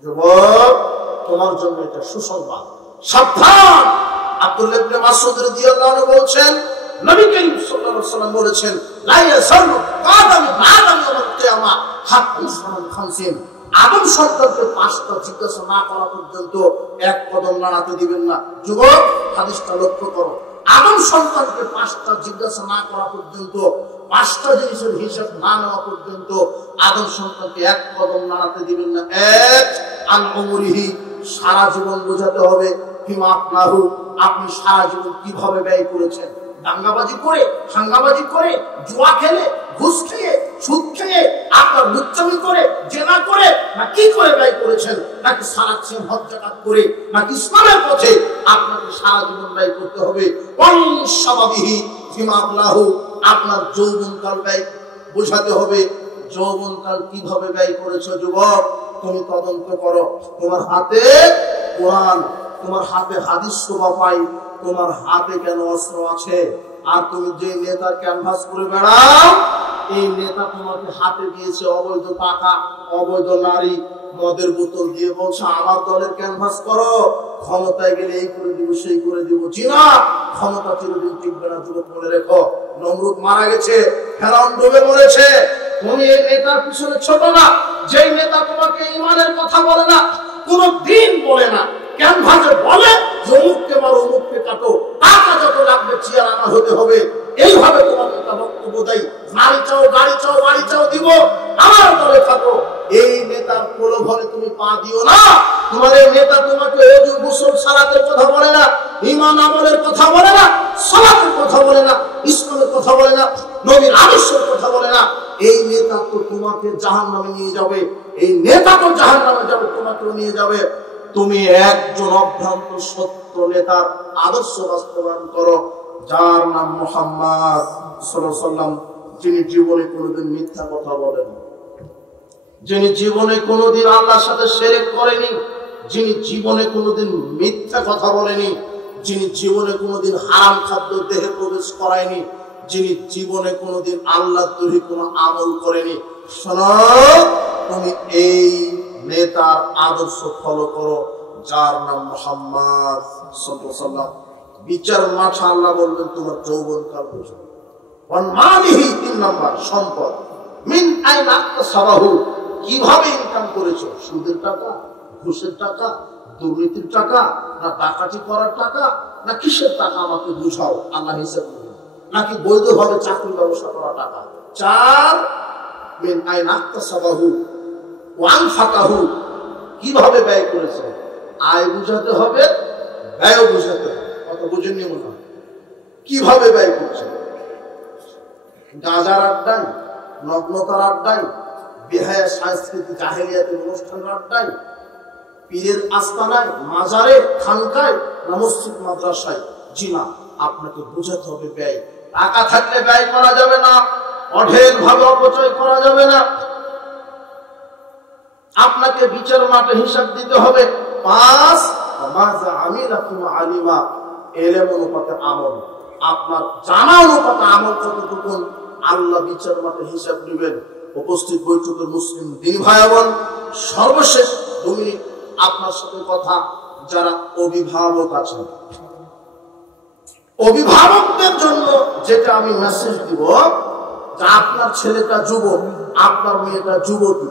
যুবক, তোমার জন্য এটা সুসংবাদ, সাবধান। আব্দুল্লাহ ইবনে মাসউদ রাদিয়াল্লাহু আনহু বলছেন, নবী করিম সাল্লাল্লাহু আলাইহি ওয়াসাল্লাম বলেছেন, লা ইয়াসালু আদাম আদাম ইয়াউমাল কিয়ামা হাত্তা ইসলামুল খামসিন। আদম সন্তানকে 5টা জিজ্ঞাসা না করা পর্যন্ত এক কদম নাড়াতে দিবেন না। যুবক, হাদিসটা লক্ষ্য করো। আদম সন্তানকে 5টা জিজ্ঞাসা না করা পর্যন্ত, 5টা জিনিসের হিসাব না নেওয়া পর্যন্ত আদম সন্তানকে এক কদম নাড়াতে দিবেন না। এক, আন উমরিহি, সারা জীবন বোঝাতে হবে। ফিমা আফনাহু, আপনি সারা জীবন কিভাবে ব্যয় করেছেন? দাঙ্গাবাজি করে, হাঙ্গাবাজি করে, জুয়া খেলে, ঘুষ খেয়ে, সুদ খেয়ে, আপনার লুচ্চামি করে, জেনা করে, না কি করে ব্যয় করেছেন? নাকি সালাত, সিয়াম, হজ, যাকাত করে, নাকি ইসলামের পথে আপনাকে সারা জীবন ব্যয় করতে হবে। ওয়ানসাবাবিহি ফিমা আবলাহু, আপনার যৌবনকাল ব্যয় বোঝাতে হবে। যৌবনকাল কিভাবে ব্যয় করেছো যুবক, তুমি তদন্ত করো। তোমার হাতে কোরআন, তোমার হাতে হাদিস শোভা পাই, তোমার হাতে কেন অস্ত্র আছে? আর তুমি যে নেতার ক্যানভাস করে বেড়াও, এই নেতা তোমাকে হাতে দিয়েছে অবৈধ টাকা, অবৈধ নারী, মদের বোতল দিয়ে বলছে আমার দলের ক্যানভাস করো, ক্ষমতায় গেলে এই করে দিব, সেই করে দিব। জিনা, ক্ষমতা চিরদিন টিকবে না যুবক, মনে রেখো। নমরুদ মারা গেছে, ফেরাউন ডুবে মরেছে। তুমি এই নেতার পিছনে ছোট না, যেই নেতা তোমাকে ঈমানের কথা বলে না, কোনদিন বলে না, ক্যানভাসে বলে অমুককে মারো, অমুককে কাটো, টাকা যত লাগবে চেয়ার আনা হতে হবে, এইভাবে তোমার নেতা বক্তব্য দেয়। নারী চাও, গাড়ি চাও, বাড়ি চাও, দিব, আমার দলে থাকো। এই নেতার প্রলোভনে তুমি পা দিও না। তোমার এই নেতা তোমাকে ওযু, গোসল, সালাতের কথা বলে না, ঈমান আমলের কথা বলে না, সালাতের কথা বলে না, ইসলামের কথা বলে না, নবীর আদর্শের কথা বলে না। এই নেতা তো তোমাকে জাহান্নামে নিয়ে যাবে, এই নেতা তো জাহান্নামে যাবে, তোমাকেও নিয়ে যাবে। তুমি একজন অভ্রান্ত সত্য নেতার আদর্শ বাস্তবায়ন করো, যার নাম মুহাম্মদ সাল্লাল্লাহু আলাইহি ওয়াসাল্লাম, যিনি জীবনে কোনোদিন মিথ্যা কথা বলেন, যিনি জীবনে কোনোদিন আল্লাহর সাথে শিরক করেনি, যিনি জীবনে কোনোদিন মিথ্যা কথা বলেনি, যিনি জীবনে কোনোদিন হারাম খাদ্য দেহে প্রবেশ করায়নি, যিনি জীবনে কোনোদিন আল্লাহদ্রোহী কোনো আমল করেনি। শোনো, তুমি এই নেতার আদর্শ ফলো করো, যার নাম মুহাম্মদ সাল্লাল্লাহু আলাইহি ওয়াসাল্লাম। বিচার মাঠে আল্লাহ বলবেন তোমার যৌবনকাল বুঝো। ওয়ামালিহি, 3 নাম্বার, সম্পদ। মিন আইনা আকতাসাবাহু, কিভাবে ইনকাম করেছো? সুদের টাকা, ঘুষের টাকা, দুর্নীতির টাকা, না ডাকাতি করার টাকা, না কিসের টাকা? আমাকে বুঝাও, আল্লাহ হিসাব নেবেন। নাকি বৈধভাবে চাকরি ব্যবসা করা টাকা? 4, মিন আইনা আকতাসাবাহু ওয়া আনফাকাহু, কিভাবে ব্যয় করেছে? আয় বুঝাতে হবে, ব্যয় বুঝাতে হবে। কত বুঝেননি মনে হয়? কিভাবে ব্যয় করছে? গাঁজার আড্ডায়, নগ্নতার আড্ডায়, বেহায়া সংস্কৃতি জাহেলিয়াতের অনুষ্ঠানের আড্ডায়, পীরের আস্তানায়, মাজারে, খানকায়, না মসজিদ মাদ্রাসায়? জি না, আপনাকে বুঝাতে হবে ব্যয়। টাকা থাকলে ব্যয় করা যাবে না, অঢেল ভাবে অপচয় করা যাবে না। আপনাকে বিচার মাঠে হিসাব দিতে হবে। 5, মাযা আমিলাতুম আলিমা, ইলম অনুপাতে আমল, আপনার জানা অনুপাতে আমল কতটুকু, আল্লাহ বিচার মাঠে হিসাব নেবেন। উপস্থিত বৈঠকের মুসলিম দিনী ভাই বোন, সর্বশেষ 2 মিনিট আপনার সাথে কথা। যারা অভিভাবক আছেন, অভিভাবকদের জন্য যেটা আমি মেসেজ দিব, যে আপনার ছেলেটা যুবক, আপনার মেয়েটা যুবতী,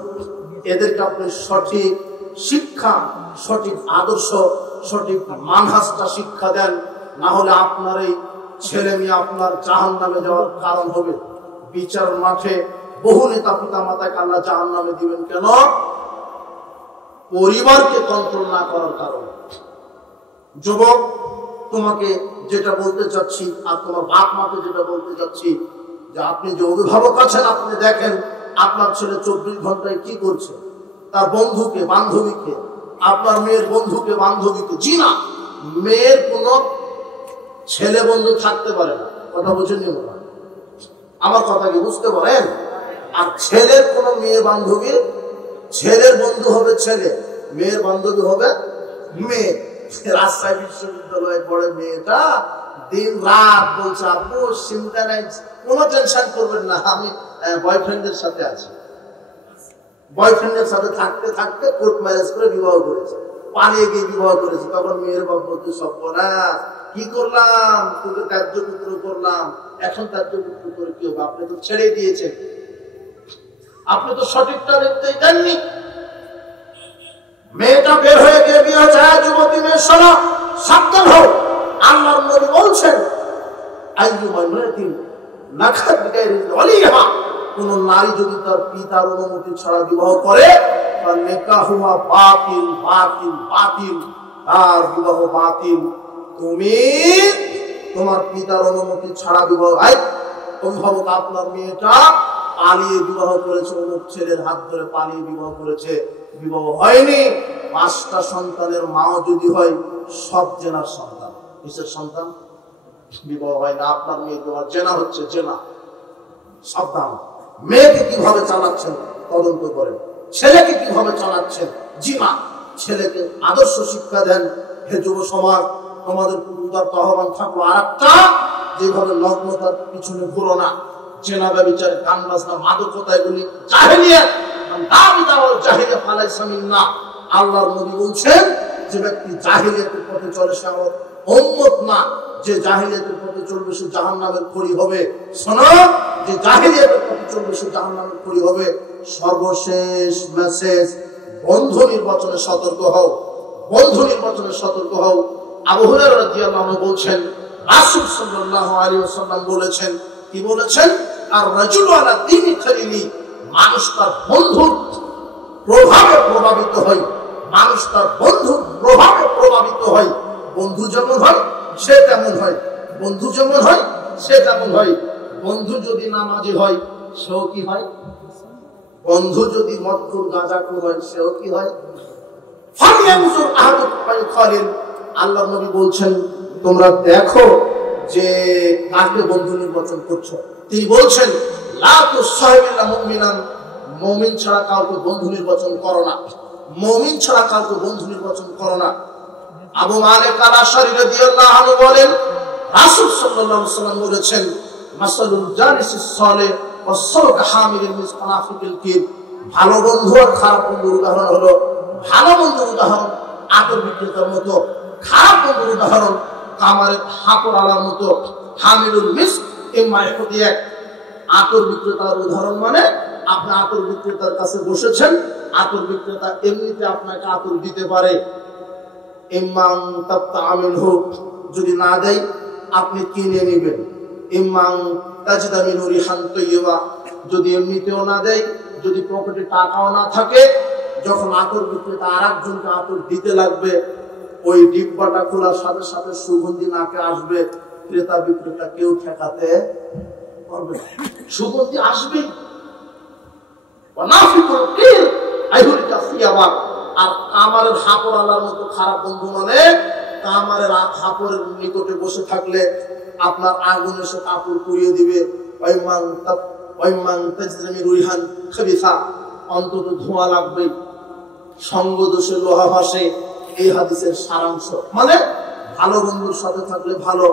এদেরকে আপনি সঠিক শিক্ষা, সঠিক আদর্শ, সঠিক মানহাজটা শিক্ষা দেন। না হলে আপনার এই ছেলে মেয়ে আপনার জাহান্নামে যাওয়ার কারণ হবে। বিচার মাঠে বহু নেতা পিতা মাতাকে আল্লাহ জাহান্নামে দিবেন। কেন? পরিবারকে কন্ট্রোল না করার কারণে। যুবক, তোমাকে যেটা বলতে চাচ্ছি, আর তোমার বাপ মাকে যেটা বলতে চাচ্ছি, যে আপনি যে অভিভাবক আছেন, আপনি দেখেন আপনার ছেলে 24 ঘন্টায় কি করছে, তার বন্ধুকে, বান্ধবীকে, আপনার মেয়ের বন্ধুকে, বান্ধবীকে। জি না, মেয়ের কোন ছেলে বন্ধু থাকতে পারে না। কথা বুঝেননি মনে হয়? আমার কথা কি বুঝতে পারেন? আর ছেলের কোন মেয়ে বান্ধবী, ছেলের বন্ধু হবে ছেলে, মেয়ের বান্ধবী হবে মেয়ে। রাজশাহী বিশ্ববিদ্যালয়ে পড়ে মেয়েটা, দিন রাত বলছে আপু চিন্তা নাই, কোনো টেনশন করবেন না, আমি বয়ফ্রেন্ডের সাথে আছি। বয়ফ্রেন্ডের সাথে থাকতে থাকতে কোর্ট ম্যারেজ করে বিবাহ করেছে, পালিয়ে গিয়ে বিবাহ করেছে। তখন মেয়ের বাপ বলতে সর্বনাশ, কি করলাম, তোকে ত্যায্য পুত্র করলাম, এখন ত্যায্য পুত্র করে কি হবে, আপনি তো ছেড়ে দিয়েছেন, আপনি তো সঠিকটা দেখতে দেননি। মেয়েটা বের হয়ে গিয়ে বিয়ে চায়, যুবতী মেয়ে শোনো, সাবধান হও। আল্লাহর নবী বলছেন কোন নারী যদি তার পিতার অনুমতি ছাড়া বিবাহ করে তার নিকাহুয়া বাতিল, বাতিল, বাতিল, তার বিবাহ বাতিল। তুমি তোমার পিতার অনুমতি ছাড়া বিবাহ, অভিভাবক আপনার মেয়েটা পালিয়ে বিবাহ করেছে, অমুক ছেলের হাত ধরে পালিয়ে বিবাহ করেছে, বিবাহ হয়নি। 5টা সন্তানের মাও যদি হয়, সব জেনার সন্তান। কিসের সন্তান? বিবাহ হয় না। আপনার মেয়ে তোমার জেনা হচ্ছে, জেনা। সাবধান। মেয়েকে কিভাবে চালাচ্ছেন তদন্ত করেন, ছেলেকে কিভাবে চালাচ্ছেন জিমা। ছেলেকে আদর্শ শিক্ষা দেন। হে যুব সমাজ, তোমাদের উদার আহ্বান থাকলো আরেকটা, যেভাবে লগ্নতার পিছনে ঘুরো না, জেনা ব্যভিচার, গান বাজনা, মাদকতা, এগুলি জাহেলিয়াত, জাহেলিয়া ফালাইসা মিন্না। আল্লাহর নবী বলছেন যে ব্যক্তি জাহেলিয়াতের পথে চলে সে আমার উম্মত না, যে জাহেলিয়াতের পথে চলবে সে জাহান্নামের খড়ি হবে। শোনো, যে জাহেলিয়াতের পথে চলবে সে জাহান্নামের খড়ি হবে। সর্বশেষ মেসেজ, বন্ধু নির্বাচনে সতর্ক হও, বন্ধু নির্বাচনে সতর্ক হও। আবু হুরায়রা রাদিয়াল্লাহু আনহু বলছেন, রাসূল সাল্লাল্লাহু আলাইহি ওয়াসাল্লাম বলেছেন, কি বলেছেন? আর রাজুলু আলা দীনি খালিলি, মানুষ তার বন্ধুর প্রভাবে প্রভাবিত হয়, মানুষ তার বন্ধুর প্রভাবে প্রভাবিত হয়। বন্ধু যেমন হয় সে তেমন হয়, বন্ধু যেমন হয় সে তেমন হয়। বন্ধু যদি নামাজি হয় সেও কি হয়? বন্ধু যদি মদখোর গাঁজাখোর হয় সেও কি হয়? ফালিয়ানজুর আহাদুকুম মাইখালিল। আল্লাহর নবী বলছেন, তোমরা দেখো যে কাকে বন্ধু নির্বাচন করছো। তিনি বলছেন, লা তুসাহিবিল্লা মুমিনান, মুমিন ছাড়া কাউকে বন্ধু নির্বাচন করো না, মুমিন ছাড়া কাউকে বন্ধু নির্বাচন করো না। আবু মালিক আল-আশআরী রাদিয়াল্লাহু আনহু বলেন, রাসূল সাল্লাল্লাহু আলাইহি ওয়াসাল্লাম বলেছেন, মাসালুল জালিসিস সালিহ ওয়াস সাওক হামিলিল মিসকানাফিল কিব। ভালো বন্ধু আর খারাপ বন্ধুর উদাহরণ হলো, ভালো বন্ধুর উদাহরণ আতর বিক্রেতার মতো, খারাপ বন্ধুর উদাহরণ কামারের হাতর আলার মতো। হামিলুল মিস্ক ইম্মা ইয়াহদিয়াক, আতর বিক্রেতার উদাহরণ মানে আপনি আতর বিক্রেতার কাছে বসেছেন, আতর বিক্রেতা এমনিতে আপনাকে আতর দিতে পারে। ইম্মান তাবতাআমিনহু, যদি না দেয় আপনি কিনে নেবেন। ইম্মান তাজিদা মিনহু রিহান তাইয়্যিবা, যদি এমনিতেও না দেয়, যদি পকেটে টাকাও না থাকে, যখন আতর বিক্রেতা আরেকজনকে আতর দিতে লাগবে, ওই ডিব্বাটা খোলার সাথে সাথে সুগন্ধি নাকে আসবে, ক্রেতা বিক্রেতা কেউ ঠেকাতে পারবে না, সুগন্ধি আসবে। আর কামারের হাপড় আলার মতো খারাপ বন্ধু মানে, কামারের হাপড়ের নিকটে বসে থাকলে আপনার আগুন এসে কাপড় পুড়িয়ে দিবে। অন্তত ধোঁয়া লাগবে, সঙ্গ দোষে লোহা ভাসে, এই হাদিসের সারাংশ। মানে ভালো বন্ধুর সাথে থাকলে ভালো,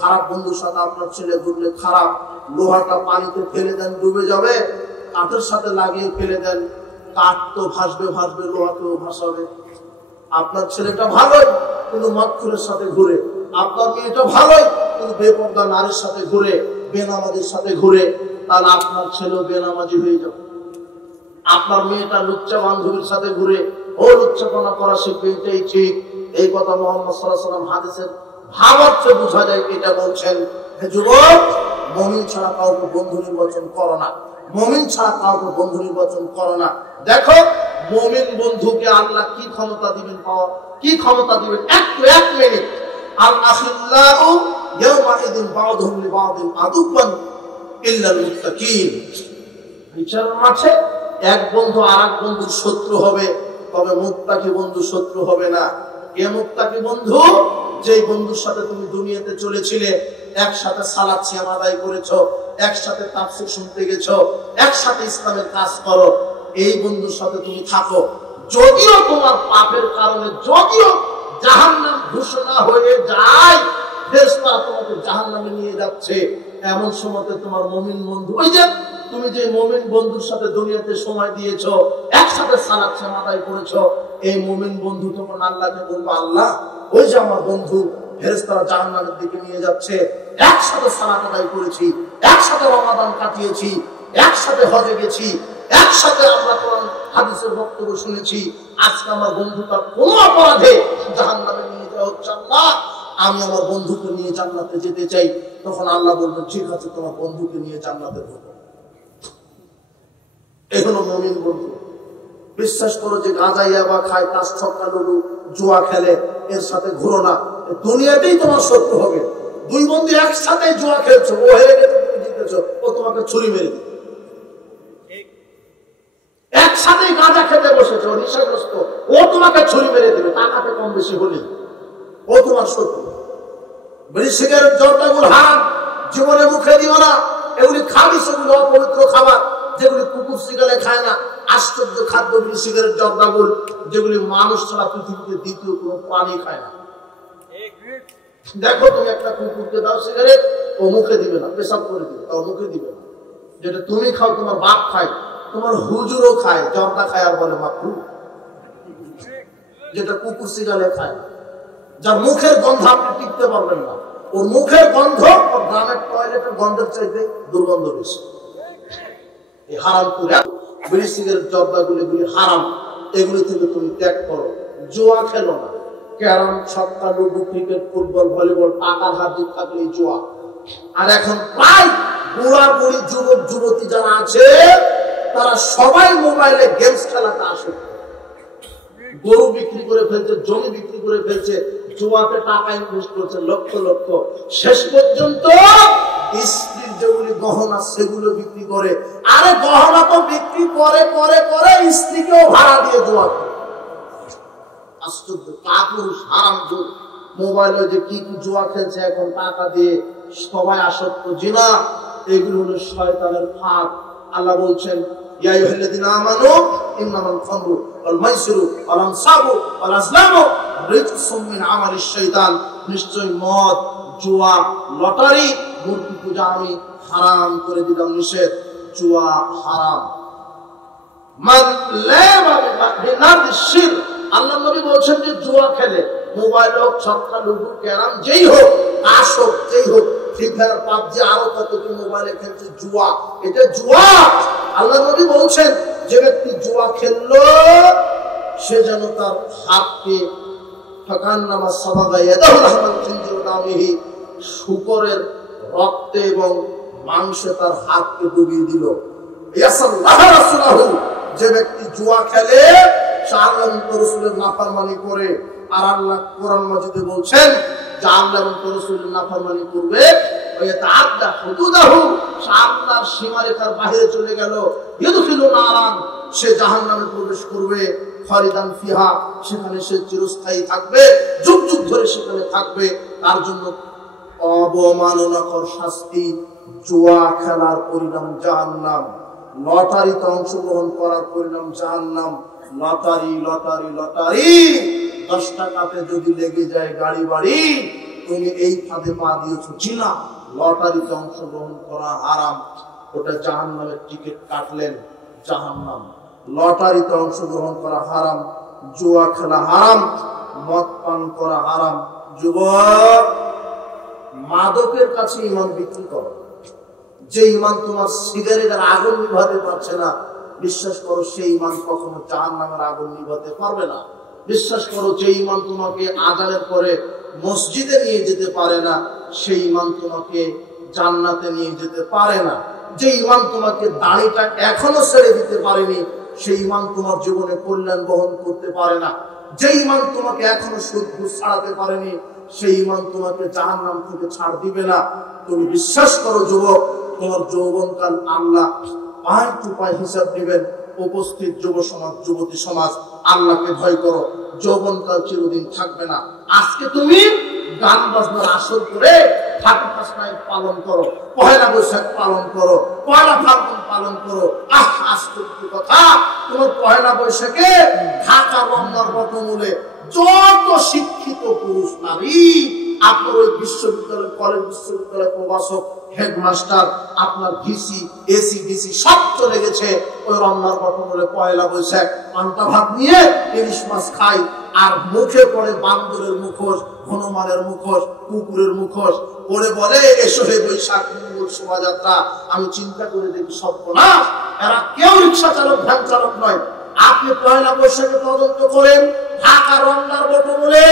খারাপ বন্ধুর সাথে আপনার ছেলে ঘুরলে খারাপ। লোহাটা পানিতে ফেলে দেন, ডুবে যাবে, কাঠের সাথে লাগিয়ে ফেলে দেন, কাঠ তো ভাসবে ভাসবে, লোহাকেও ভাসাবে। আপনার ছেলেটা ভালোই কিন্তু মদখোরের সাথে ঘুরে, আপনার মেয়েটা ভালোই কিন্তু বেপর্দা নারীর সাথে ঘুরে, বেনামাজির সাথে ঘুরে, তাহলে আপনার ছেলেও বেনামাজি হয়ে যাবে। আপনার মেয়েটা লুচ্চা বান্ধবীর সাথে ঘুরে, ও লুচ্চাপনা করা শিখবে, এটাই ঠিক। এই কথা মুহাম্মদ সাল্লাল্লাহু আলাইহি ওয়াসাল্লাম হাদিসের ভাবার্থে বোঝা যায়। এটা বলছেন, হে যুবক, মুমিন ছাড়া কাউকে বন্ধু নির্বাচন করো না, মুমিন ছাড়া কাউকে বন্ধু নির্বাচন করো না। দেখো মুমিন বন্ধুকে আল্লাহ কি ক্ষমতা দিবেন, পাওয়া কি ক্ষমতা দিবেন, একটু 1 মিনিট। আল আখিল্লাউ ইয়াওমাইদিন বা'দুহুম লিবা'দিন আদুওয়ান ইল্লাল মুত্তাকিন। বিচারের মাঠে এক বন্ধু আরেক বন্ধুর শত্রু হবে, তবে মুত্তাকি বন্ধু শত্রু হবে না। কে মুত্তাকি বন্ধু? যেই বন্ধুর সাথে তুমি দুনিয়াতে চলেছিলে, একসাথে সালাত সিয়াম আদায় করেছো, একসাথে তাফসীর শুনতে গেছো, একসাথে ইসলামের কাজ করো, এই বন্ধুর সাথে তুমি থাকো। যদিও তোমার পাপের কারণে যদিও জাহান্নাম ঘোষণা হয়ে যায়, ফেরেশতা তোমাকে জাহান্নামে নিয়ে যাচ্ছে, এমন সময় তোমার মুমিন বন্ধু, ওই যে তুমি যে মুমিন বন্ধুর সাথে দুনিয়াতে সময় দিয়েছো, একসাথে সালাত আদায় করেছো, এই মুমিন বন্ধু তখন আল্লাহকে বলবে, আল্লাহ ওই যে আমার বন্ধু ফেরেশতারা জাহান্নামের দিকে নিয়ে যাচ্ছে, একসাথে সালাত আদায় করেছি, একসাথে রমাদান কাটিয়েছি, একসাথে হজে গেছি, একসাথে আমরা কোরআন হাদিসের বক্তব্য শুনেছি, আজকে আমার বন্ধুটার কোন অপরাধে জাহান্নামে নিয়ে যাওয়া হচ্ছে, আল্লাহ আমি আমার বন্ধুকে নিয়ে জান্নাতে যেতে চাই। তখন আল্লাহ বলবেন, ঠিক আছে, তোমার বন্ধুকে নিয়ে জান্নাতে ঢোকো। এগুলো মুমিন বন্ধু। বিশ্বাস করো যে গাঁজা ইয়াবা খায়, তাস ছক্কা লুডু জুয়া খেলে, এর সাথে ঘুরো না, দুনিয়াতেই তোমার শত্রু হবে। দুই বন্ধু একসাথে জুয়া খেলছো, ও হেরে গেছে তুমি জিতেছো, ও তোমাকে ছুরি মেরে দিবে। একসাথে গাঁজা খেতে বসেছে, ও নেশাগ্রস্ত, ও তোমাকে ছুরি মেরে দেবে, টাকাতে কম বেশি হলে ও তোমার শত্রু। বিড়ি সিগারেট জর্দাগুল হারাম, জীবনে মুখে দিও না। এগুলি খাবি সেগুলো অপবিত্র খাবার, যেগুলি কুকুর শিগালে খায় না। আশ্চর্য খাদ্য বিড়ি সিগারেট জর্দাগুল, যেগুলি মানুষ ছাড়া পৃথিবীতে দ্বিতীয় কোনো প্রাণী খায় না। দেখো তুমি একটা কুকুরকে দাও সিগারেট, ও মুখে দিবে না, পেশাব করে দিবে, তাও মুখে দিবে না। যেটা তুমি খাও, তোমার বাপ খায়, তোমার হুজুরও খায়, জর্দা খায় আর বলে মাকরুহ। যেটা কুকুর শিগালে খায়, যার মুখের গন্ধ আপনি টিকতে পারবেন না, ওর মুখের গন্ধ ওর গ্রামের টয়লেটের গন্ধের চাইতে দুর্গন্ধ বেশি। এই হারাম করে বিড়ি সিগারেট জর্দাগুলি হারাম, এগুলি থেকে তুমি ত্যাগ করো। জুয়া খেলো না, ক্যারাম ছক্কা লুডু ক্রিকেট ফুটবল ভলিবল টাকার হাত থাকলেই জুয়া। আর এখন প্রায় বুড়া বুড়ি যুবক যুবতী যারা আছে, তারা সবাই মোবাইলে গেমস খেলাতে আসে। গরু বিক্রি করে ফেলছে, জমি বিক্রি করে ফেলছে, জুয়াতে টাকা ইনভেস্ট করছে লক্ষ লক্ষ। শেষ পর্যন্ত স্ত্রীর যেগুলি গহনা সেগুলো বিক্রি করে। আরে গহনা তো বিক্রি করে করে করে স্ত্রীকেও ভাড়া দিয়ে জুয়া করে। আশ্চর্য, কাপুরুষ হারাম যুগ। মোবাইলে যে কি কি জুয়া খেলছে এখন টাকা দিয়ে, সবাই আসক্ত। জিনা এগুলো হলো শয়তানের ফাঁদ। আল্লাহ বলছেন, ইয়া আইয়ুহাল্লাযীনা আমানু ইন্নামাল খামরু ওয়াল মাইসিরু ওয়াল আনসাবু ওয়াল আজলামু রিজসুম মিন আমালিশ শাইতান। নিশ্চয় মদ, জুয়া, লটারি, মূর্তি পূজা আমি হারাম করে দিলাম, নিষেধ। জুয়া হারাম। মান লাবা বিনাদিশ শিরক, আল্লাহ নবী বলছেন যে জুয়া খেলে, মোবাইল হোক, ছক্কা লুডু ক্যারাম যেই হোক, তাস হোক, যেই হোক, ফ্রি ফায়ার পাবজি আরো কত কি মোবাইলে খেলছে, জুয়া, এটা জুয়া। আল্লাহ নবী বলছেন যে ব্যক্তি জুয়া খেললো, সে যেন তার হাতকে ফাকান্নামা সাবাগা ইয়াদাহু লাহমান খিনজির নামিহি, শূকরের রক্তে এবং মাংসে তার হাতকে ডুবিয়ে দিল। ইয়াসাল্লাহু রাসূলুহু, যে ব্যক্তি জুয়া খেলে সে আল্লাহ এবং রাসূলের নাফরমানি করে। আর আল্লাহ কোরআন মাজিদে বলছেন যে আল্লাহ এবং রাসূলের নাফরমানি করবে, ওয়াতাআদ্দা হুদুদাহু, সে আল্লাহর সীমারেখার বাইরে চলে গেল। ইদখিলু নারান, সে জাহান্নামে প্রবেশ করবে। খালিদান ফিহা, সেখানে সে চিরস্থায়ী থাকবে, যুগ যুগ ধরে সেখানে থাকবে। তার জন্য অবমাননাকর শাস্তি। জুয়া খেলার পরিণাম জাহান্নাম, লটারিতে অংশগ্রহণ করার পরিণাম জাহান্নাম। লটারি লটারি লটারি, 10 টাকাতে যদি লেগে যায় গাড়ি বাড়ি, তুমি এই ফাঁদে পা দিয়েছো। জিনা, লটারিতে অংশগ্রহণ করা হারাম, ওটা জাহান্নামের টিকিট কাটলেন, জাহান্নাম। লটারিতে অংশগ্রহণ করা হারাম, জুয়া খেলা হারাম, মদ পান করা হারাম। যুবক, মাদকের কাছে ইমান বিক্রি করো। যে ইমান তোমার সিগারেটের আগুন নিভাতে পারছে না, বিশ্বাস করো সেই ইমান কখনো জাহান্নামের আগুন নিভাতে পারবে না। বিশ্বাস করো যে ইমান তোমাকে আযানের পরে মসজিদে নিয়ে যেতে পারে না, সেই ইমান তোমাকে জান্নাতে নিয়ে যেতে পারে না। যে ইমান তোমাকে দাড়িটা এখনো ছেড়ে দিতে পারেনি, সেই ইমান তোমার জীবনে কল্যাণ বহন করতে পারে না। যে ইমান তোমাকে এখনো সুদ ঘুষ ছাড়াতে পারেনি, সেই ইমান তোমাকে জাহান্নাম থেকে ছাড় দিবে না। তুমি বিশ্বাস করো যুবক, তোমার যৌবনকাল আল্লাহ পায় টু পায় হিসাব নেবেন। উপস্থিত যুব সমাজ, যুবতী সমাজ, আল্লাহকে ভয় করো। যৌবনকাল চিরদিন থাকবে না। আজকে তুমি গান বাজনার আসর করে 31 নাইট পালন করো, পহেলা বৈশাখ পালন করো, পয়লা ফাল্গুন পালন করো। আশ্চর্য কথা, তোমার পয়লা বৈশাখে ঢাকা রমনার বটমূলে যত শিক্ষিত পুরুষ নারী, আপনার ওই বিশ্ববিদ্যালয়, কলেজ বিশ্ববিদ্যালয় প্রভাষক, হেডমাস্টার, আপনার ভিসি, এসি, ডিসি সব চলে গেছে ওই রমনার বটমূলে পয়লা বৈশাখ পান্তা ভাত নিয়ে ইলিশ মাছ খাই। আর মুখে পড়ে বান্দরের মুখোশ, হনুমানের মুখোশ, কুকুরের মুখোশ, পড়ে বলে এসো হে বৈশাখ মঙ্গল শোভাযাত্রা। আমি চিন্তা করে দেখি সর্বনাশ, এরা কেউ রিক্সা চালক, ভ্যান চালক নয়। আপনি পয়লা বৈশাখে তদন্ত করেন, ঢাকা রমনার বটমূলে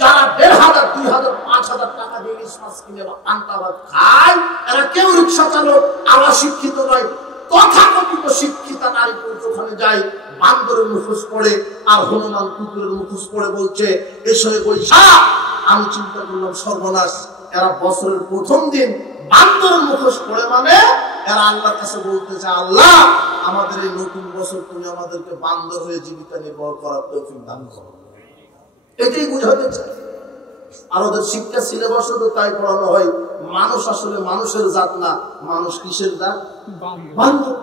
যারা 1,500, 2,000, 5,000 টাকা দিয়ে ইলিশ মাছ কিনে পান্তা ভাত খায়, এরা কেউ রিক্সা চালক, আবার শিক্ষিত নয়। তথাকথিত শিক্ষিতা নারী পুরুষ ওখানে যায়, বান্দরের মুখোশ পড়ে আর হনুমান কুকুরের মুখোশ পড়ে বলছে এসো হে বৈশাখ। আমি চিন্তা করলাম সর্বনাশ, এরা বছরের প্রথম দিন বান্দরের মুখোশ পড়ে, মানে এরা আল্লাহর কাছে বলতেছে আল্লাহ আমাদের এই নতুন বছর তুমি আমাদেরকে বান্দর হয়ে জীবিকা নির্বাহ করার তৌফিক দান করো। এটাই বুঝাতে চাই। আর ওদের শিক্ষা সিলেবাসে তো তাই পড়ানো হয়, মানুষ আসলে মানুষের জাত না, মানুষ কিসের জাত? বান্দর।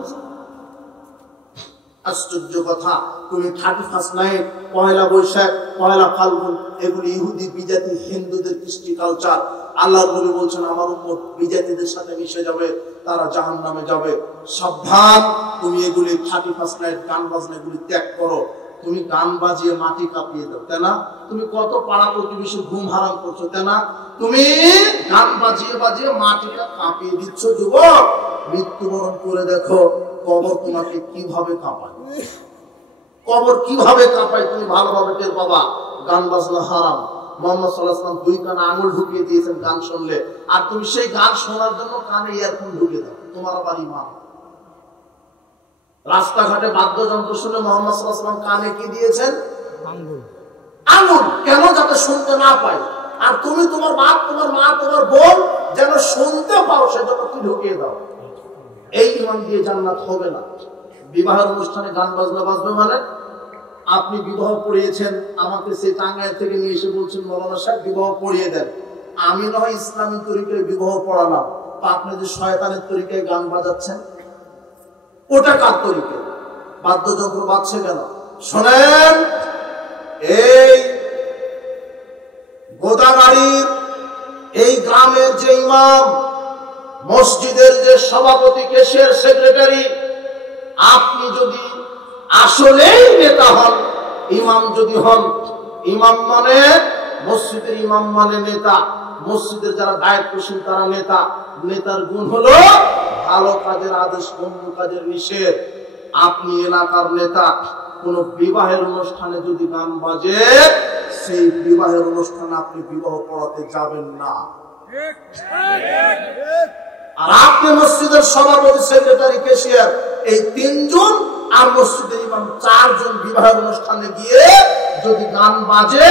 আশ্চর্য কথা, তুমি 31 নাইট, পয়লা বৈশাখ, পয়লা ফাল্গুন, এগুলি ইহুদি বিজাতি হিন্দুদের কৃষ্টি কালচার। আল্লাহর নবী বলছেন আমার উম্মত বিজাতিদের সাথে মিশে যাবে, তারা জাহান্নামে যাবে। সাবধান, তুমি এগুলি 31 নাইট গান বাজনা এগুলি ত্যাগ করো। তুমি গান বাজিয়ে মাটি কাঁপিয়ে দাও, তাই না? তুমি কত পাড়া প্রতিবেশী ঘুম হারাম করছো, তাই না? তুমি গান বাজিয়ে বাজিয়ে মাটিটা কাঁপিয়ে দিচ্ছ। যুবক, মৃত্যুবরণ করে দেখো কবর তোমাকে কিভাবে কাঁপায়, কবর কিভাবে কাঁপায় তুমি ভালোভাবে টের পাবা। গান বাজনা হারাম। মুহাম্মদ সাল্লাল্লাহু আলাইহি ওয়াসাল্লাম 2 কানে আঙুল ঢুকিয়ে দিয়েছেন গান শুনলে, আর তুমি সেই গান শোনার জন্য কানে ইয়ারফোন ঢুকিয়ে দাও, তোমার আবার ঈমান। রাস্তাঘাটে বাদ্যযন্ত্র শুনে মুহাম্মদ সাল্লাল্লাহু আলাইহি ওয়াসাল্লাম কানে কি দিয়েছেন? আঙুল। কেন? যাতে শুনতে না পায়। আর তুমি তোমার বাপ, তোমার মা, তোমার বোন যেন শুনতে পাও সেজন্য কি ঢুকিয়ে দাও। এই ঈমান দিয়ে জান্নাত হবে না। বিবাহের অনুষ্ঠানে গান বাজনা বাজবে মানে? আপনি বিবাহ পড়িয়েছেন, আমাকে সেই টাঙ্গাইল থেকে নিয়ে এসে বলছেন মৌলানা সাহেব বিবাহ পড়িয়ে দেন। আমি নয় ইসলামী তরিকায় বিবাহ পড়ালাম, তা আপনি যে শয়তানের তরিকায় গান বাজাচ্ছেন, ওটা কার তরিকা? বাদ্যযন্ত্র বাজছে কেন? শোনেন, এই গোদাগাড়ির এই গ্রামের যে ইমাম, মসজিদের যে সভাপতি, কেশিয়ার, সেক্রেটারি, আপনি যদি আসলেই নেতা হন, ইমাম যদি হন, ইমাম মানে মসজিদের ইমাম মানে নেতা, মসজিদের যারা দায়িত্বশীল তারা নেতা। নেতার গুণ হলো ভালো কাজের আদেশ, বন্ধ কাজের নিষেধ। আপনি এলাকার নেতা, কোন বিবাহের অনুষ্ঠানে যদি গান বাজে, সেই বিবাহের অনুষ্ঠানে আপনি বিবাহ পড়াতে যাবেন না। আর আপনি মসজিদের সভাপতি, সেক্রেটারি, কেশিয়ার, এই 3 জন, আর মসজিদের ইমাম 4 জন বিবাহের অনুষ্ঠানে গিয়ে যদি গান বাজে,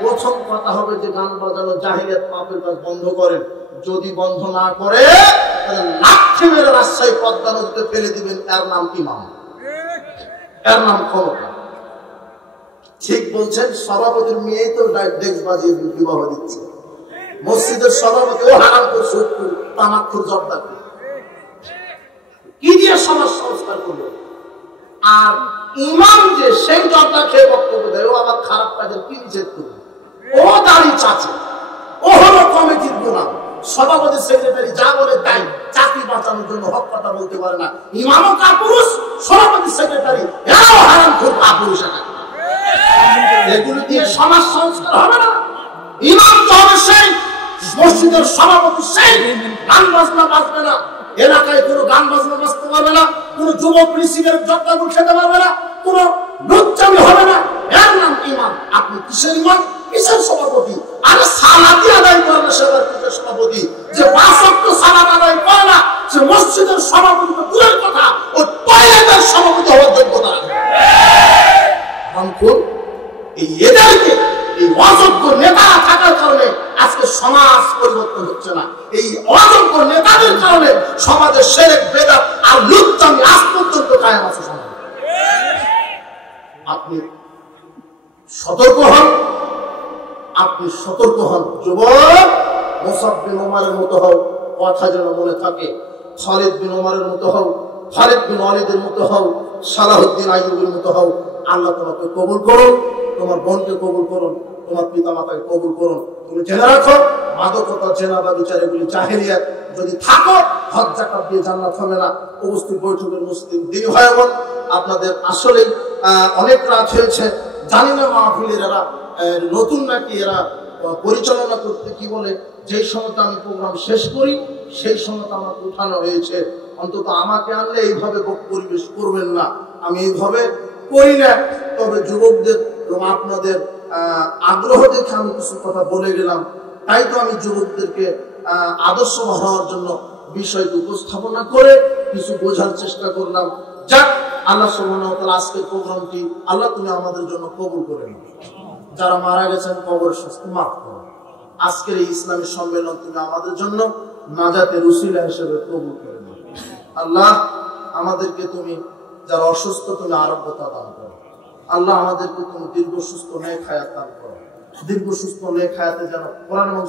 প্রথম কথা হবে যে গান বাজানো জাহিলিয়াত পাপের কাজ, বন্ধ করেন। যদি বন্ধ না করে তাহলে লাঠি মেরে রাজশাহী পদ্মা নদীতে ফেলে দিবেন। এর নাম ইমাম, এর নাম ক্ষমতা। ঠিক বলছেন, সভাপতির মেয়ে তো ডেস্ক বাজিয়ে বিবাহ দিচ্ছে। মসজিদের সভাপতি ও হারাম করে সুদ করে, তামাকখোর, জর্দা করে, কি দিয়ে সমাজ সংস্কার করলো? আর ইমাম যে সেই জর্দা খেয়ে বক্তব্য দেয়, ও আবার খারাপ কাজের কি নিষেধ করবে? ও দাড়ি চাচে, ও হলো কমিটির গোলাম। সভাপতি, সেক্রেটারি যা বলে তাই, চাকরি বাঁচানোর জন্য হক কথা বলতে পারে না। ইমামও কাপুরুষ, সভাপতি, সেক্রেটারি এরাও হারামখোর, কাপুরুষ। এগুলো দিয়ে সমাজ সংস্কার হবে না। ইমাম তো হবে সেই, মসজিদের সভাপতি সেই, গান বাজনা বাজবে না, এলাকায় কোনো গান বাজনা বাজতে পারবে না, কোনো যুবক সিগারেট জর্দাগুল খেতে পারবে না, কোনো লুচ্চামি হবে না। এর নাম ইমাম। আপনি কিসের ইমাম, কিসের সভাপতি? আরে সালাতি আদায় করে না সেবার কিসের সভাপতি? যে 5 ওয়াক্ত সালাত আদায় করে না, সে মসজিদের সভাপতি তো দূরের কথা, ও টয়লেটের সভাপতি হওয়ার যোগ্যতা রাখে। এই এদেরকে, এই অযোগ্য নেতারা থাকার কারণে আজকে সমাজ পরিবর্তন হচ্ছে না। এই অযোগ্য নেতাদের কারণে সমাজের শিরক, বেদাত আর লুচ্চামি আজ পর্যন্ত কায়েম আছে সমাজে। আপনি সতর্ক হন, আপনি সতর্ক হন। যুবক, মুসাব বিন ওমরের মতো হও, কথা যেন মনে থাকে। খালিদ বিন ওমরের মতো হও, খালিদ বিন ওয়ালিদের মতো হও, সালাহউদ্দিন আইয়ুবের মতো হও। আল্লাহ তোমাকে কবুল করুন, তোমার বোনকে কবুল করুন, তোমার পিতা মাতাকে কবুল করুন। তুমি জেনে রাখো, মাদকতা, জেনা বা বিচার এগুলি জাহেলিয়াত। যদি থাকো, হজ যাকাত দিয়ে জান্নাত হবে না। উপস্থিত বৈঠকের মুসলিম দিন ভাইবোন, আপনাদের আসলেই অনেক রাত হয়েছে। জানি না মাহফিলের এরা নতুন নাকি এরা পরিচালনা করতে কি বলে, যেই সময়টা আমি প্রোগ্রাম শেষ করি সেই সময়টা আমাকে উঠানো হয়েছে। অন্তত আমাকে আনলে এইভাবে পরিবেশ করবেন না, আমি এইভাবে করি না। তবে যুবকদের এবং আপনাদের আগ্রহ দেখে আমি কিছু কথা বলে গেলাম। তাই তো আমি যুবকদেরকে আদর্শ হওয়ার জন্য বিষয়টি উপস্থাপনা করে কিছু বোঝার চেষ্টা করলাম। যাক, আল্লাহ সুবহানাহু ওয়া তাআলা আজকের প্রোগ্রামটি আল্লাহ তুমি আমাদের জন্য কবুল করে নিন। যারা মারা গেছেন কবরের শাস্তি মাফ করো। আজকের এই ইসলামী সম্মেলন তুমি আমাদের জন্য নাজাতের উসিলা হিসেবে কবুল করে নিন। আল্লাহ আমাদেরকে তুমি, যারা অসুস্থ তুমি আরোগ্যতা দান করো। আল্লাহ আমাদেরকে তুমি দীর্ঘ সুস্থ নেক হায়াত দান করো। দীর্ঘ সুস্থ নেক হায়াতে যেন কোরআন